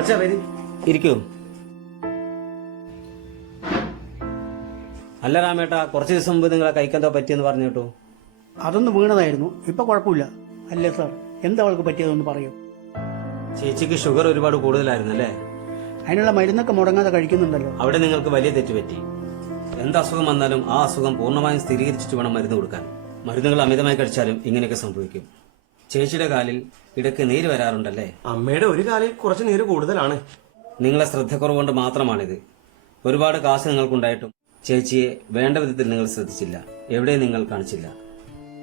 അച്ഛാ, വരൂ, ഇരിക്കൂ. അല്ല രാമേട്ടാ, കുറച്ച് ദിവസം മുമ്പ് നിങ്ങളെ കൈക്കെന്തോ പറ്റിയെന്ന് പറഞ്ഞു കേട്ടോ. അതൊന്ന് വീണതായിരുന്നു, ഇപ്പൊ കുഴപ്പമില്ല. അല്ലേ സാർ, എന്താ അവൾക്ക് പറ്റിയതെന്ന് പറയൂ. ചേച്ചിക്ക് ഷുഗർ ഒരുപാട് കൂടുതലായിരുന്നല്ലേ? അതിനുള്ള മരുന്നൊക്കെ മുടങ്ങാതെ കഴിക്കുന്നുണ്ടല്ലോ. അവിടെ നിങ്ങൾക്ക് വലിയ തെറ്റുപറ്റി. എന്ത് അസുഖം വന്നാലും ആ അസുഖം പൂർണ്ണമായും സ്ഥിരീകരിച്ചിട്ട് വേണം മരുന്ന് കൊടുക്കാൻ. മരുന്നുകൾ അമിതമായി കഴിച്ചാലും ഇങ്ങനെയൊക്കെ സംഭവിക്കും. ചേച്ചിയുടെ കാലിൽ ഇടയ്ക്ക് നീര് വരാറുണ്ടല്ലേ? അമ്മയുടെ ഒരു കാലിൽ കുറച്ച് നീര് കൂടുതലാണ്. നിങ്ങളെ ശ്രദ്ധക്കുറവ് കൊണ്ട് മാത്രമാണിത്. ഒരുപാട് കാശ് നിങ്ങൾക്കുണ്ടായിട്ടും ചേച്ചിയെ വേണ്ട വിധത്തിൽ നിങ്ങൾ ശ്രദ്ധിച്ചില്ല, എവിടെയും നിങ്ങൾ കാണിച്ചില്ല.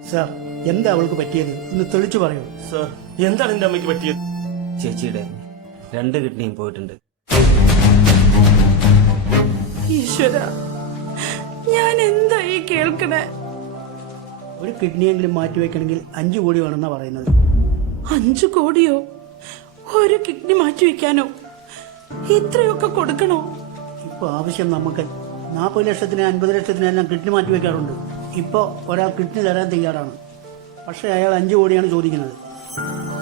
സാർ, എന്താ അവൾക്ക് പറ്റിയത് ഒന്ന് തെളിച്ചു പറയൂ. സർ, എന്താണ് എന്റെ അമ്മയ്ക്ക് പറ്റിയത്? ചേച്ചിയുടെ 2 കിഡ്നിയും പോയിട്ടുണ്ട്. ഈശ്വര, ഞാൻ എന്താ ഈ കേൾക്കണേ? ഒരു കിഡ്നിയെങ്കിലും മാറ്റിവെക്കണമെങ്കിൽ 5 കോടി വേണമെന്നാ പറയുന്നത്. 5 കോടിയോ? ഒരു കിഡ്നി മാറ്റിവെക്കാനോ? ഇത്രയൊക്കെ കൊടുക്കണോ? ഇപ്പൊ ആവശ്യം നമുക്ക് 40 ലക്ഷത്തിന് 50 ലക്ഷത്തിനെല്ലാം കിഡ്നി മാറ്റിവെക്കാറുണ്ട്. ഇപ്പൊ ഒരാൾ കിഡ്നി തരാൻ തയ്യാറാണ്, പക്ഷെ അയാൾ 5 കോടിയാണ് ചോദിക്കുന്നത്.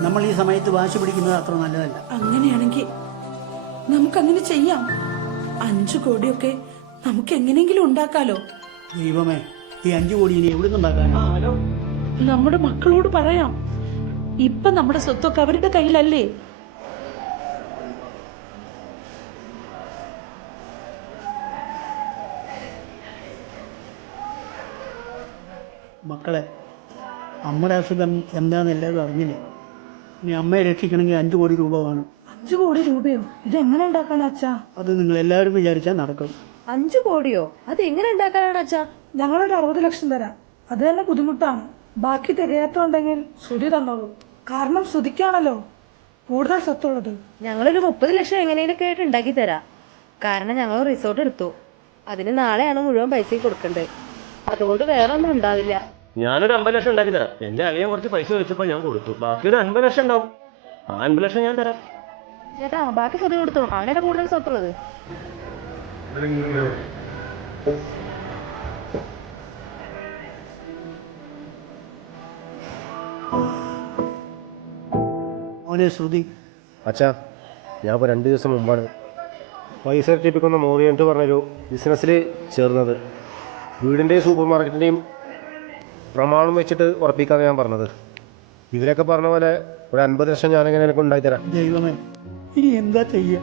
നമ്മൾ ഈ സമയത്ത് വാശി പിടിക്കുന്നത് അത്ര നല്ലതല്ല. അങ്ങനെയാണെങ്കിൽ നമുക്കങ്ങനെ ചെയ്യാം. 5 കോടിയൊക്കെ നമുക്ക് എങ്ങനെയെങ്കിലും ഉണ്ടാക്കാലോ. ദൈവമേ, ഈ 5 കോടി ഇനി എവിടെ നിന്നുണ്ടാക്കാനോ? നമ്മുടെ മക്കളോട് പറയാം. ഇപ്പൊ നമ്മുടെ സ്വത്തൊക്കെ അവരുടെ കയ്യിലല്ലേ? മക്കളെ, അമ്മയുടെ അസുഖം എന്താണെന്ന് എല്ലാവരും അറിഞ്ഞില്ലേ? ഇനി അമ്മയെ രക്ഷിക്കണമെങ്കിൽ 5 കോടി രൂപ വേണം. 5 കോടി രൂപയോ? ഇതെങ്ങനെ ഉണ്ടാക്കാനാ അച്ഛാ? അത് നിങ്ങൾ എല്ലാവരും വിചാരിച്ചാൽ നടക്കും. 5 കോടിയോ? അത് എങ്ങനെ ഉണ്ടാക്കാനാണ് അച്ഛാ? ഞങ്ങളൊരു 60 ലക്ഷം തരാം. അത് തന്നെ ബുദ്ധിമുട്ടാണ്. ബാക്കി തികയാത്തുണ്ടെങ്കിൽ ശ്രുതി തന്നോളൂ. കാരണം ശ്രുതിക്കാണല്ലോ കൂടുതൽ സ്വത്തുള്ളത്. ഞങ്ങളൊരു 30 ലക്ഷം എങ്ങനെയൊക്കെ ആയിട്ട് ഉണ്ടാക്കി തരാം. കാരണം ഞങ്ങൾ റിസോർട്ട് എടുത്തു. അതിന് നാളെയാണ് മുഴുവൻ പൈസ കൊടുക്കേണ്ടത്. അതുകൊണ്ട് വേറെ ഒന്നും ഉണ്ടാവില്ല. ഞാനൊരു 50 ലക്ഷം ഉണ്ടാക്കി തരാം. എന്റെ അളിയൻ കുറച്ച് പൈസ വെച്ചപ്പോൾ ഞാൻ കൊടുത്തു. ബാക്കി ഒരു 50 ലക്ഷം ഉണ്ടാവും. ആ 50 ലക്ഷം ഞാൻ തരാം. ചേട്ടാ ബാക്കി സ്വത്ത് കൊടുത്തു. അവനൊക്കെ കൂടുതൽ സ്വത്തുള്ളത്. മോനെ ശ്രുതി, അച്ഛാ, ഞാൻ ഇപ്പോൾ 2 ദിവസം മുമ്പാണ് പൈസ ഇരട്ടിപ്പിക്കുന്ന മോദിയൻട്ട് പറഞ്ഞൊരു ബിസിനസ്സിൽ ചേർന്നത്. വീടിൻ്റെയും സൂപ്പർ മാർക്കറ്റിൻ്റെയും പ്രമാണം വെച്ചിട്ട് ഉറപ്പിക്കാതെ ഞാൻ പറഞ്ഞത്. ഇതിലൊക്കെ പറഞ്ഞ പോലെ ഒരു 50 ലക്ഷം ഞാനെങ്ങനെ എനിക്ക് ഉണ്ടായിത്തരാം. ദൈവമേ, ഇനി എന്താ ചെയ്യുക?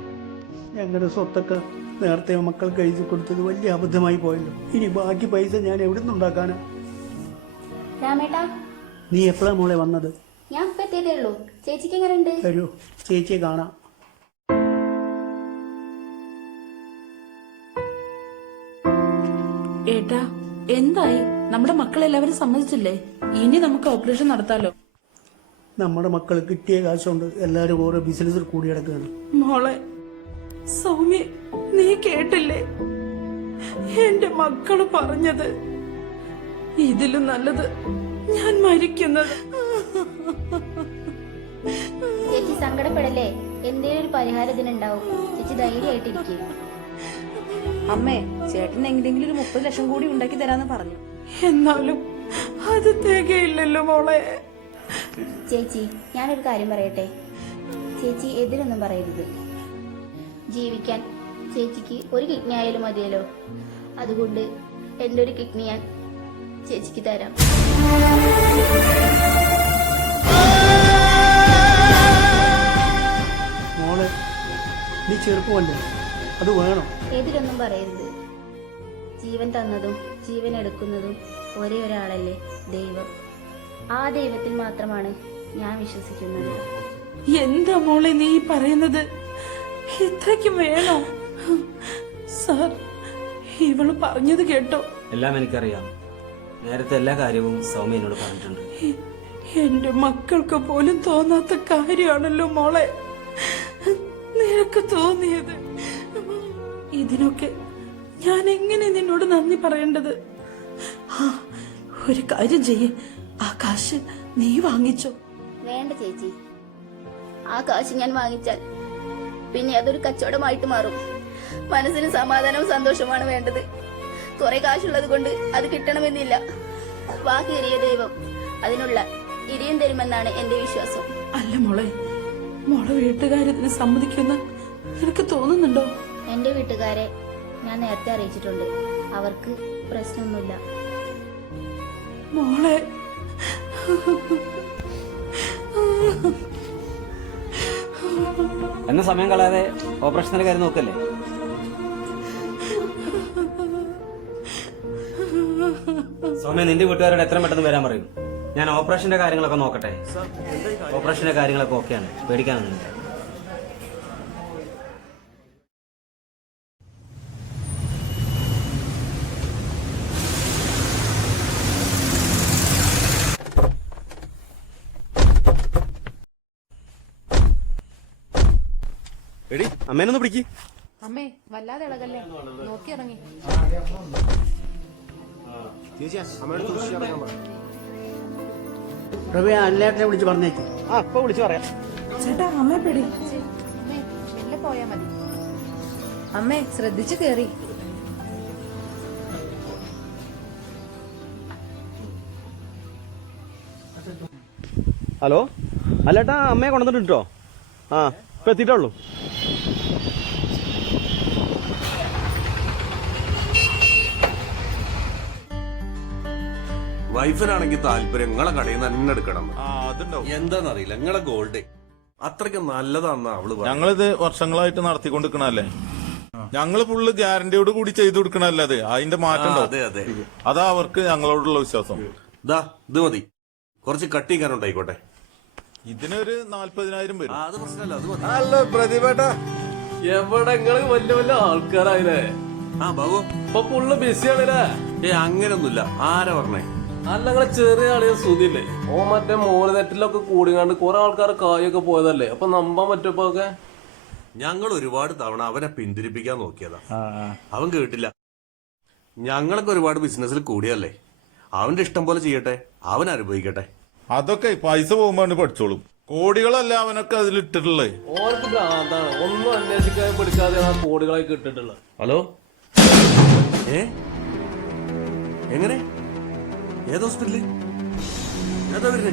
ഞങ്ങളുടെ സ്വത്തൊക്കെ നേരത്തെ മക്കൾക്ക് എഴുതി കൊടുത്തത് വലിയ അബദ്ധമായി പോയല്ലോ. ഇനി ബാക്കി പൈസ ഞാൻ എവിടെ നിന്നുണ്ടാക്കാനാ? രാമേട്ടാ, നീ എപ്പോഴാണ് മോളെ വന്നത്? ഞാൻ ഇപ്പൊ എത്തിയതേ ഉള്ളൂ. ചേച്ചിക്ക് എങ്ങനെയുണ്ട്? വരൂ, ചേച്ചിയെ കാണാം. ഏട്ടാ, എന്തായി? നമ്മുടെ മക്കളെല്ലാവരും സമ്മതിച്ചില്ലേ? ഇനി നമുക്ക് ഓപ്പറേഷൻ നടത്താലോ? നമ്മുടെ മക്കൾ കിട്ടിയ കാശുകൊണ്ട് എല്ലാവരും ഓരോ ബിസിനസ്സിൽ കൂടി കിടക്കുകയാണ്. മോളെ സൗമ്യ, നീ കേട്ടില്ലേ എന്റെ മക്കള് പറഞ്ഞത്? ഇതിലും നല്ലത് ഞാൻ മരിക്കുന്നത്. ചേച്ചി സങ്കടപ്പെടല്ലേ, എന്തേലും ഒരു പരിഹാരം ഇതിനുണ്ടാവും. ചേച്ചി ധൈര്യമായിട്ടിരിക്കും. അമ്മേ, ചേട്ടൻ എങ്ങനെയെങ്കിലും ഒരു 30 ലക്ഷം കൂടി ഉണ്ടാക്കി തരാന്ന് പറഞ്ഞു. എന്നാലും അത് തികയില്ലല്ലോ മോളെ. ചേച്ചി, ഞാനൊരു കാര്യം പറയട്ടെ. ചേച്ചി എതിരൊന്നും പറയരുത്. ജീവിക്കാൻ ചേച്ചിക്ക് ഒരു കിഡ്നി ആയാലും മതിയല്ലോ. അതുകൊണ്ട് എൻ്റെ ഒരു കിഡ്നി ഞാൻ ചേച്ചിക്ക് തരാം. മോളെ, നീ ചെറുപ്പമല്ലേ, അത് വേണം. എതിരൊന്നും പറയരുത്. ജീവൻ തന്നതും ജീവൻ എടുക്കുന്നതും ഒരേ ഒരാളല്ലേ, ദൈവം. ആ ദൈവത്തിൽ മാത്രമാണ് ഞാൻ വിശ്വസിക്കുന്നത്. എന്താ മോളെ നീ പറയുന്നത്? ഇത്രയ്ക്ക് വേണോ? സാർ, ഇവള് പറഞ്ഞത് കേട്ടോ? എല്ലാം എനിക്കറിയാം. നേരത്തെ എല്ലാ കാര്യവും സൗമ്യ എന്നോട് പറഞ്ഞിട്ടുണ്ട്. എന്റെ മക്കൾക്ക് പോലും തോന്നാത്ത കാര്യമാണല്ലോ മോളെ നിനക്ക് തോന്നിയത്. ഇതിനൊക്കെ ഞാൻ എങ്ങനെ നിന്നോട് നന്ദി പറയേണ്ടത്? ഒരു കാര്യം ചെയ്യേ, ആ കാശ് നീ വാങ്ങിച്ചോ. വേണ്ട ചേച്ചി, ആ കാശ് ഞാൻ വാങ്ങിച്ചാൽ പിന്നെ അതൊരു കച്ചവടമായിട്ട് മാറും. മനസ്സിന് സമാധാനവും സന്തോഷമാണ് വേണ്ടത്. കുറെ കാശുള്ളത് കൊണ്ട് അത് കിട്ടണമെന്നില്ല. വാക്ക് ഏറിയ ദൈവം അതിനുള്ള ഇരിയും തരുമെന്നാണ് എന്റെ വിശ്വാസം. അല്ല മോളെ, മോളെ വീട്ടുകാരിതിന് സമ്മതിക്കുന്ന നിനക്ക് തോന്നുന്നുണ്ടോ? എന്റെ വീട്ടുകാരെ ഞാൻ നേരത്തെ അറിയിച്ചിട്ടുണ്ട്. അവർക്ക് പ്രശ്നമൊന്നുമില്ല. മോളെ, എന്ന സമയം കളയാതെ ഓപ്പറേഷന്റെ കാര്യം നോക്കല്ലേ. സൗമ്യ, നിന്റെ വീട്ടുകാരോട് എത്രയും പെട്ടെന്ന് വരാൻ പറയും. ഞാൻ ഓപ്പറേഷന്റെ കാര്യങ്ങളൊക്കെ നോക്കട്ടെ. ഓപ്പറേഷന്റെ കാര്യങ്ങളൊക്കെ ഓക്കെയാണ്, പേടിക്കാനൊന്നുമില്ല. എടി, അമ്മേനൊന്ന് പിടിക്ക്. അമ്മേ, വല്ലാതെ ഇളകല്ലേ, നോക്കി ഇറങ്ങി. ചേച്ചി, അമ്മയോട് സൂക്ഷിച്ചിറങ്ങാൻ പറ. പ്രവേ, അല്ലേട്ടനെ വിളിച്ച് പറഞ്ഞേക്ക്. ഇപ്പൊ വിളിച്ചു പറയാം. ചേട്ടാ, അമ്മയെ പേടി. അമ്മേ, മെല്ലെ പോയാ മതി. അമ്മേ, ശ്രദ്ധിച്ചു കേറി. ഹലോ, അല്ലേട്ടാ, അമ്മയെ കൊണ്ടുവന്നിട്ടോ? ആ, ഇപ്പൊ എത്തിയിട്ടുള്ളൂ. വൈഫിനാണെങ്കിൽ താല്പര്യം നിങ്ങളെ കടയിൽ നിന്ന് തന്നെ എടുക്കണം. എന്താന്നറിയില്ല, നിങ്ങളെ ഗോൾഡ് അത്രയ്ക്ക് നല്ലതാണെന്നാ അവള് പറഞ്ഞത്. ഞങ്ങളിത് വർഷങ്ങളായിട്ട് നടത്തിക്കൊണ്ടിരിക്കണല്ലേ. ഞങ്ങള് ഫുള്ള് ഗ്യാരണ്ടിയോട് കൂടി ചെയ്തു കൊടുക്കണല്ലേ. അത് അതിന്റെ മാറ്റം ഉണ്ടാവും. അതെ അതെ, അതാ അവർക്ക് ഞങ്ങളോടുള്ള വിശ്വാസം. ഇത് മതി, കുറച്ച് കട്ടിക്കാനുണ്ടായിക്കോട്ടെ. ഇതിനൊരു 40,000 വരും. അത് പ്രശ്നമല്ല, അത് മതി. ഹലോ പ്രതിഭേട്ടാ, എവിടെ വലിയ വലിയ ആൾക്കാരായില്ലേ? ആ ബാബു ഇപ്പൊ ഫുള്ള് ബിസിയാണല്ലേ? അങ്ങനൊന്നുമില്ല. ആരാ പറഞ്ഞേ? അല്ല, നിങ്ങളെ ചെറിയ ആളിയ സുതില്ലേ, ഓ മറ്റേ മോര് നെറ്റിലൊക്കെ കൂടിങ്ങാണ്ട് കുറെ ആൾക്കാർ കായൊക്കെ പോയതല്ലേ, അപ്പൊ നമ്പാൻ പറ്റുമ്പോ ഒക്കെ. ഞങ്ങൾ ഒരുപാട് തവണ അവനെ പിന്തിരിപ്പിക്കാൻ നോക്കിയതാ, അവൻ കേട്ടില്ല. ഞങ്ങളൊക്കെ ഒരുപാട് ബിസിനസ്സിൽ കൂടിയല്ലേ, അവന്റെ ഇഷ്ടം പോലെ ചെയ്യട്ടെ, അവൻ അനുഭവിക്കട്ടെ. അതൊക്കെ പൈസ പോകുമ്പോ പഠിച്ചോളും. കോടികളല്ല അവനൊക്കെ അതിലിട്ടിട്ടുള്ളത്. ഓർക്ക് ഭ്രാന്താണ്, ഒന്നും അന്വേഷിക്കാൻ പിടിക്കാതെ ആ കോടികളായി കിട്ടിട്ടുള്ളത്. ഹലോ, എങ്ങനെ? ഏത് ഹോസ്പിറ്റല്? ഏതാ വരുന്നേ?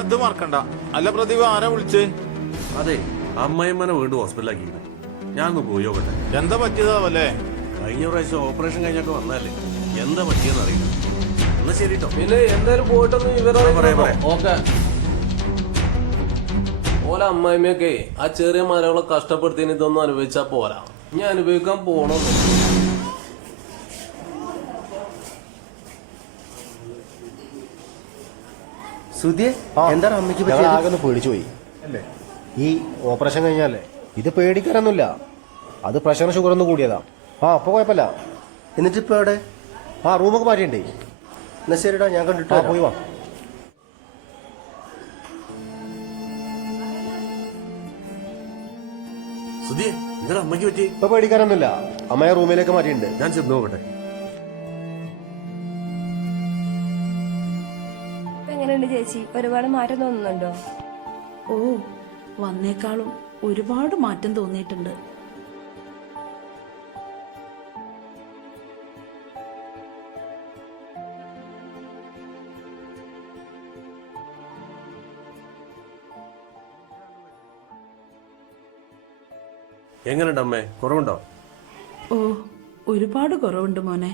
അത് മറക്കണ്ട. അല്ല പ്രതിഭ, ആരാ വിളിച്ചേ? അതെ, അമ്മായിമ്മനെ വീണ്ടും ഹോസ്പിറ്റലാക്കിയിരുന്നു. ഞാനൊന്ന് പോയി നോക്കട്ടെ. എന്താ പറ്റിയതാവല്ലേ? കഴിഞ്ഞ പ്രാവശ്യം ഓപ്പറേഷൻ കഴിഞ്ഞൊക്കെ വന്നല്ലേ, എന്താ പറ്റിയെന്ന് അറിയില്ല. എന്നാ ശരി കേട്ടോ. പിന്നെ എന്തായാലും പോയിട്ടൊന്ന് വിവരം. ഓക്കെ. ഓല അമ്മായിമ്മയൊക്കെ ആ ചെറിയ മരങ്ങളെ കഷ്ടപ്പെടുത്തിന് ഇതൊന്നും അനുഭവിച്ചാ പോരാ, ഞാൻ അനുഭവിക്കാൻ പോണോ? ആകെ ഒന്ന് പേടിച്ചു പോയി. ഈ ഓപ്പറേഷൻ കഴിഞ്ഞാലേ ഇത് പേടിക്കാനൊന്നുമില്ല, അത് പ്രഷർ ഷുഗർ ഒന്നും കൂടിയതാ. അപ്പൊ കുഴപ്പമില്ല. എന്നിട്ട് ഇപ്പൊ എവിടെ? റൂമൊക്കെ മാറ്റിണ്ടേ. എന്നാ ശരിടാ, ഞാൻ കണ്ടിട്ട് പോയി വാ. അമ്മയ്ക്ക് പറ്റി? ഇപ്പൊ പേടിക്കാനൊന്നുമില്ല, അമ്മയെ റൂമിലേക്ക് മാറ്റിയിട്ടുണ്ട്. ഞാൻ ചെന്ന് നോക്കട്ടെ. എങ്ങനെയുണ്ട് ചേച്ചി? ഒരുപാട് മാറ്റം തോന്നുന്നുണ്ടോ? ഓ, വന്നേക്കാളും ഒരുപാട് മാറ്റം തോന്നിയിട്ടുണ്ട്. എങ്ങനെയുണ്ട് അമ്മേ? കുറവുണ്ടോ? ഓ, ഒരുപാട് കുറവുണ്ട് മോനെ.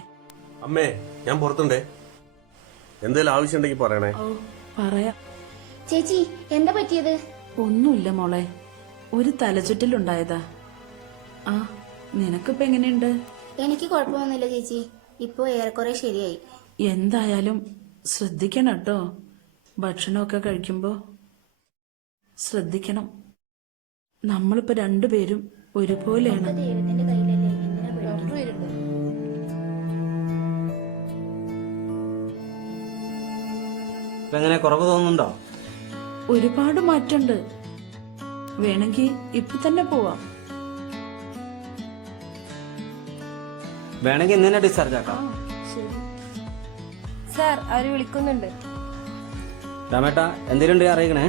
അമ്മേ, ഞാൻ പുറത്തുണ്ടേ, എന്തേലും ആവശ്യമുണ്ടെങ്കിൽ പറയണേ. ഓ, പറയാം. ചേച്ചി, എന്താ പറ്റിയത്? ഒന്നുമില്ല മോളെ, ഒരു തലചുറ്റലുണ്ടായതാ. നിനക്കിപ്പോ എങ്ങനെയുണ്ട്? എനിക്ക് കുഴപ്പമൊന്നുമില്ല ചേച്ചി, ഇപ്പോ ഏറെക്കുറെ ശരിയായി. എന്തായാലും ശ്രദ്ധിക്കണം കേട്ടോ, ഭക്ഷണമൊക്കെ കഴിക്കുമ്പോ ശ്രദ്ധിക്കണം. നമ്മളിപ്പോ രണ്ടുപേരും ഒരുപോലെയാണ്. ദൈവത്തിന്റെ കയ്യിലല്ലേ, എങ്ങനെ കുറവ് തോന്നുന്നുണ്ടോ? ഒരുപാട് മാറ്റമുണ്ട്. വേണമെങ്കിൽ ഇപ്പൊ തന്നെ പോവാം. വേണമെങ്കിൽ ഇന്ന് തന്നെ ഡിസ്ചാർജ് ആക്കാം. സാർ, അവര് വിളിക്കുന്നുണ്ട്. രാമേട്ടാ, എന്തെങ്കിലും ഉണ്ടെങ്കിൽ അറിയിക്കണേ.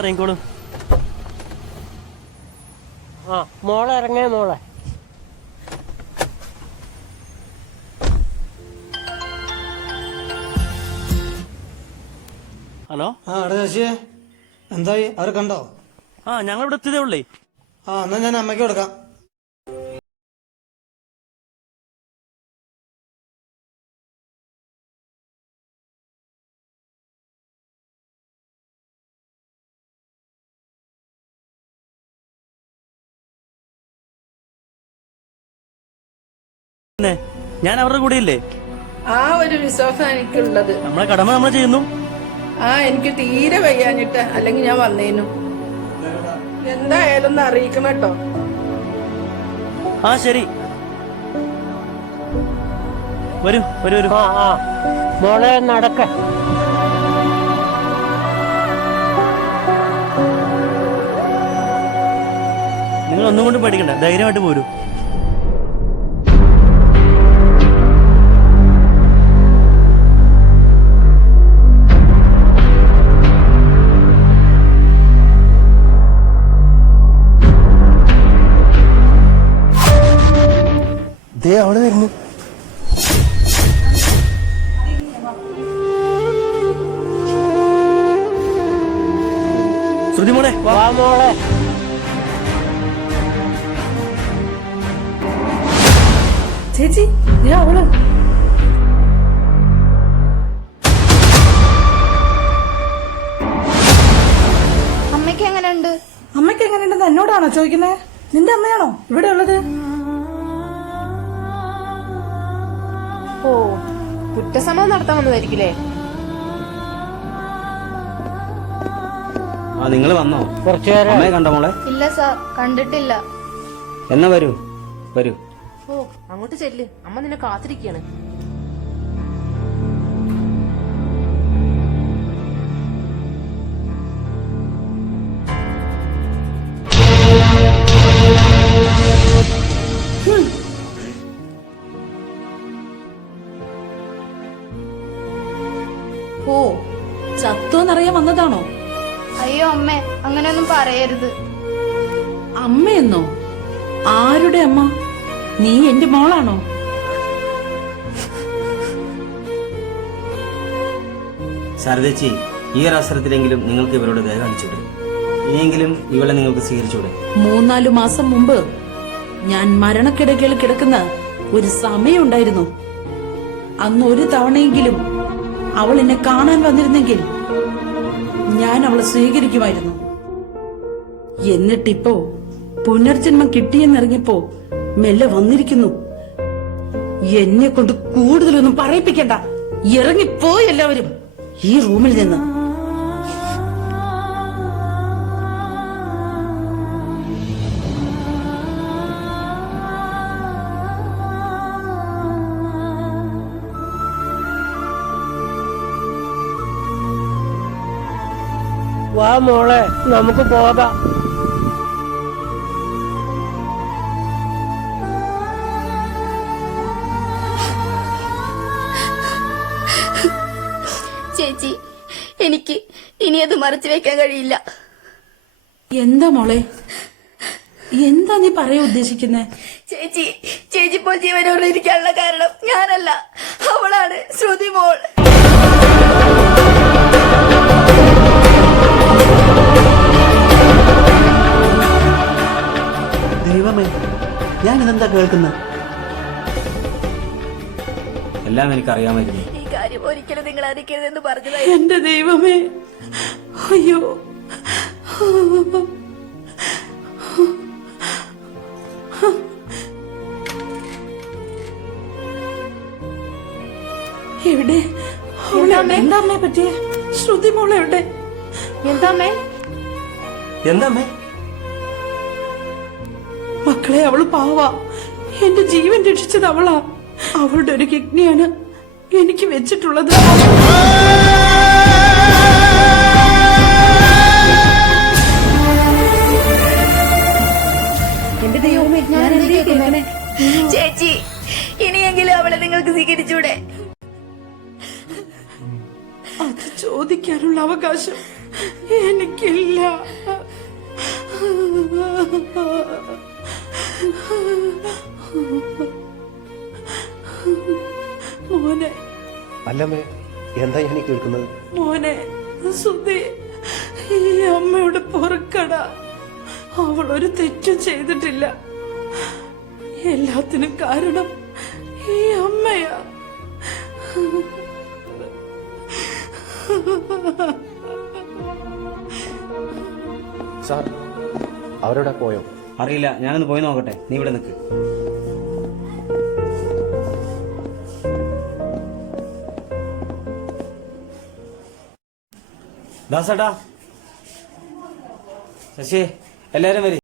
ഇറങ്ങിക്കോളും. മോളെ ഇറങ്ങേ മോളെ. ഹലോ. എന്തായി? അവരെ കണ്ടോ? ഞങ്ങളിവിടെ എത്തിയതേ ഉള്ളേ. എന്നാ ഞാൻ അമ്മയ്ക്ക് കൊടുക്കാം. ഞാൻ അവരുടെ കൂടെ ഇല്ലേ? ആ ഒരു വിശ്വാസം എനിക്കുള്ളത്. നമ്മളെ കടമ നമ്മൾ ചെയ്യുന്നു. എനിക്ക് തീരെ വയ്യാഞ്ഞിട്ട്, അല്ലെങ്കിൽ ഞാൻ വന്നേനു. എന്തായാലും ഒന്ന് അറിയിക്കണം കേട്ടോ. ശരി, വരൂ വരൂ വരൂ. മോളെ നടക്ക. നിങ്ങൾ ഒന്നും കൊണ്ടും പേടിക്കണ്ട, ധൈര്യമായിട്ട് പോരൂ. അവള് വരുന്നു. ശ്രുതി മോളെ, വാ മോളെ. ചേച്ചി, അവള് അമ്മയ്ക്ക് എങ്ങനെയുണ്ട്? അമ്മയ്ക്ക് എങ്ങനെയുണ്ടെന്ന് എന്നോടാണോ ചോദിക്കുന്നത്? നിന്റെ അമ്മയാണോ ഇവിടെ ഉള്ളത്? ഓ, കുറ്റസമ്മതം നടത്താൻ വന്നതായിരിക്കില്ലേ? ആ നിങ്ങൾ വന്നോ? കുറച്ചു നേരം അമ്മയെ കണ്ടോ മോളെ? ഇല്ല സാർ, കണ്ടിട്ടില്ല. എന്നാ വരൂ വരൂ. ഓ അങ്ങോട്ട് ചെല്ല്, അമ്മ നിന്നെ കാത്തിരിക്കാണ്. ഓ ചത്തോന്നറിയാൻ വന്നതാണോ? അയ്യോ അമ്മേ, അങ്ങനെയൊന്നും പറയരുത്. അമ്മയെന്നോ? ആരുടെ അമ്മ? നീ എന്റെ മോളാണോ? ശാരദേച്ചി, ഈ ഒരു അവസരത്തിലെങ്കിലും നിങ്ങൾക്ക് ഇവരോട് ദയ കാണിച്ചൂടെ? ഇനിയെങ്കിലും ഇവളെ നിങ്ങൾക്ക് സ്വീകരിച്ചൂടെ? 3-4 മാസം മുമ്പ് ഞാൻ മരണക്കിടക്കയിൽ കിടക്കുന്ന ഒരു സമയമുണ്ടായിരുന്നു. അന്ന് ഒരു തവണയെങ്കിലും അവൾ എന്നെ കാണാൻ വന്നിരുന്നെങ്കിൽ ഞാൻ അവളെ സ്വീകരിക്കുമായിരുന്നു. എന്നിട്ടിപ്പോ പുനർജന്മം കിട്ടിയെന്നറിഞ്ഞപ്പോ മെല്ലെ വന്നിരിക്കുന്നു. എന്നെ കൊണ്ട് കൂടുതലൊന്നും പറയിപ്പിക്കണ്ട. ഇറങ്ങിപ്പോയി എല്ലാവരും ഈ റൂമിൽ നിന്ന്. വാ മോളെ, നമുക്ക് പോകാം. ചേച്ചി, എനിക്ക് ഇനി അത് മറച്ചു വെക്കാൻ കഴിയില്ല. എന്താ മോളെ, എന്താ നീ പറയാൻ ഉദ്ദേശിക്കുന്നേ? ചേച്ചി ഇപ്പോൾ ജീവനോട് ഇരിക്കാനുള്ള കാരണം ഞാനല്ല, അവളാണ്, ശ്രുതി മോൾ. ദൈവമേ, ഞാനിതെന്താ കേൾക്കുന്നത്? എല്ലാം എനിക്കറിയാമായിരുന്നു. ഈ കാര്യം ഒരിക്കലും നിങ്ങൾ അറിയിക്കരുതെന്ന് പറഞ്ഞതായിരുന്നു. എന്റെ ദൈവമേ, അയ്യോ. എവിടെ? എന്താ അമ്മയെ പറ്റിയേ? ശ്രുതി മോളെ എവിടെ? എന്താമ്മേ? എന്താമ്മേ? മക്കളെ, അവള് പാവാ. എന്റെ ജീവൻ രക്ഷിച്ചത് അവളാ. അവളുടെ ഒരു കിഡ്നിയാണ് എനിക്ക് വെച്ചിട്ടുള്ളത്. എന്റെ ദൈവമേ, ഞാൻ എന്തേ കേൾക്കണേ? ചേച്ചി, ഇനിയെങ്കിലും അവളെ നിങ്ങൾക്ക് സ്വീകരിച്ചൂടെ? അത് ചോദിക്കാനുള്ള അവകാശം എനിക്കില്ല. മോനെ. അല്ലമ്മേ, എന്താ ഞാൻ കേൾക്കുന്നത്? മോനെ സുധി, ഈ അമ്മയുടെ പൊറുക്കട. അവൾ ഒരു തെറ്റും ചെയ്തിട്ടില്ല. എല്ലാത്തിനും കാരണം ഈ അമ്മയാ. സാർ, അവരോടെ പോയോ? അറിയില്ല, ഞാനൊന്ന് പോയി നോക്കട്ടെ. നീ ഇവിടെ നിൽക്ക്. ദാസേട്ടാ, ശശി, എല്ലാരും വരി.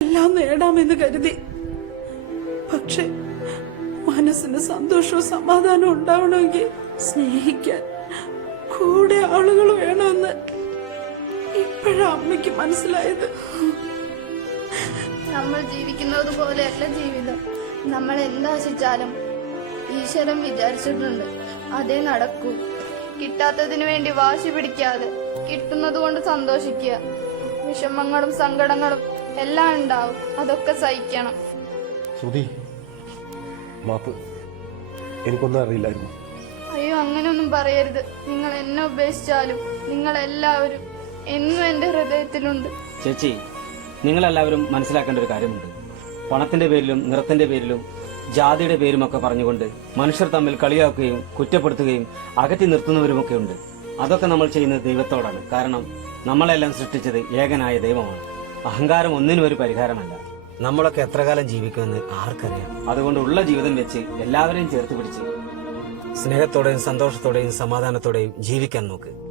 എല്ലാം നേടാമെന്ന് കരുതി. പക്ഷെ മനസ്സിന് സന്തോഷവും സമാധാനവും ഉണ്ടാവണമെങ്കിൽ സ്നേഹിക്കാൻ കൂടെ ആളുകൾ വേണമെന്ന് ഇപ്പോഴാ അമ്മയ്ക്ക് മനസ്സിലായത്. നമ്മൾ ജീവിക്കുന്നത് പോലെയല്ല ജീവിതം. നമ്മൾ എന്താശിച്ചാലും ഈശ്വരൻ വിചാരിച്ചിട്ടുണ്ട് അതേ നടക്കൂ. കിട്ടാത്തതിനു വേണ്ടി വാശി പിടിക്കാതെ കിട്ടുന്നത് കൊണ്ട് സന്തോഷിക്കുക. വിഷമങ്ങളും സങ്കടങ്ങളും എല്ലാം ഉണ്ടാവും. അതൊക്കെ സഹിക്കണം. ശ്രുതി, മാപ്പ്. എനിക്കൊന്നും അറിയില്ലായിരുന്നു. അയ്യോ, അങ്ങനെയൊന്നും പറയരുത്. നിങ്ങൾ എന്നെ ഉപേക്ഷിച്ചാലും നിങ്ങൾ എല്ലാവരും എന്നും എന്റെ ഹൃദയത്തിലുണ്ട്. ചേച്ചി, നിങ്ങളെല്ലാവരും മനസ്സിലാക്കേണ്ട ഒരു കാര്യമുണ്ട്. പണത്തിന്റെ പേരിലും നിറത്തിന്റെ പേരിലും ജാതിയുടെ പേരുമൊക്കെ പറഞ്ഞുകൊണ്ട് മനുഷ്യർ തമ്മിൽ കളിയാക്കുകയും കുറ്റപ്പെടുത്തുകയും അകറ്റി നിർത്തുന്നവരുമൊക്കെ ഉണ്ട്. അതൊക്കെ നമ്മൾ ചെയ്യുന്നത് ദൈവത്തോടാണ്. കാരണം നമ്മളെല്ലാം സൃഷ്ടിച്ചത് ഏകനായ ദൈവമാണ്. അഹങ്കാരം ഒന്നിനും ഒരു പരിഹാരമല്ല. നമ്മളൊക്കെ എത്ര കാലം ജീവിക്കുമെന്ന് ആർക്കറിയാം. അതുകൊണ്ട് ഉള്ള ജീവിതം വെച്ച് എല്ലാവരെയും ചേർത്ത് പിടിച്ച് സ്നേഹത്തോടെയും സന്തോഷത്തോടെയും സമാധാനത്തോടെയും ജീവിക്കാൻ നോക്ക്.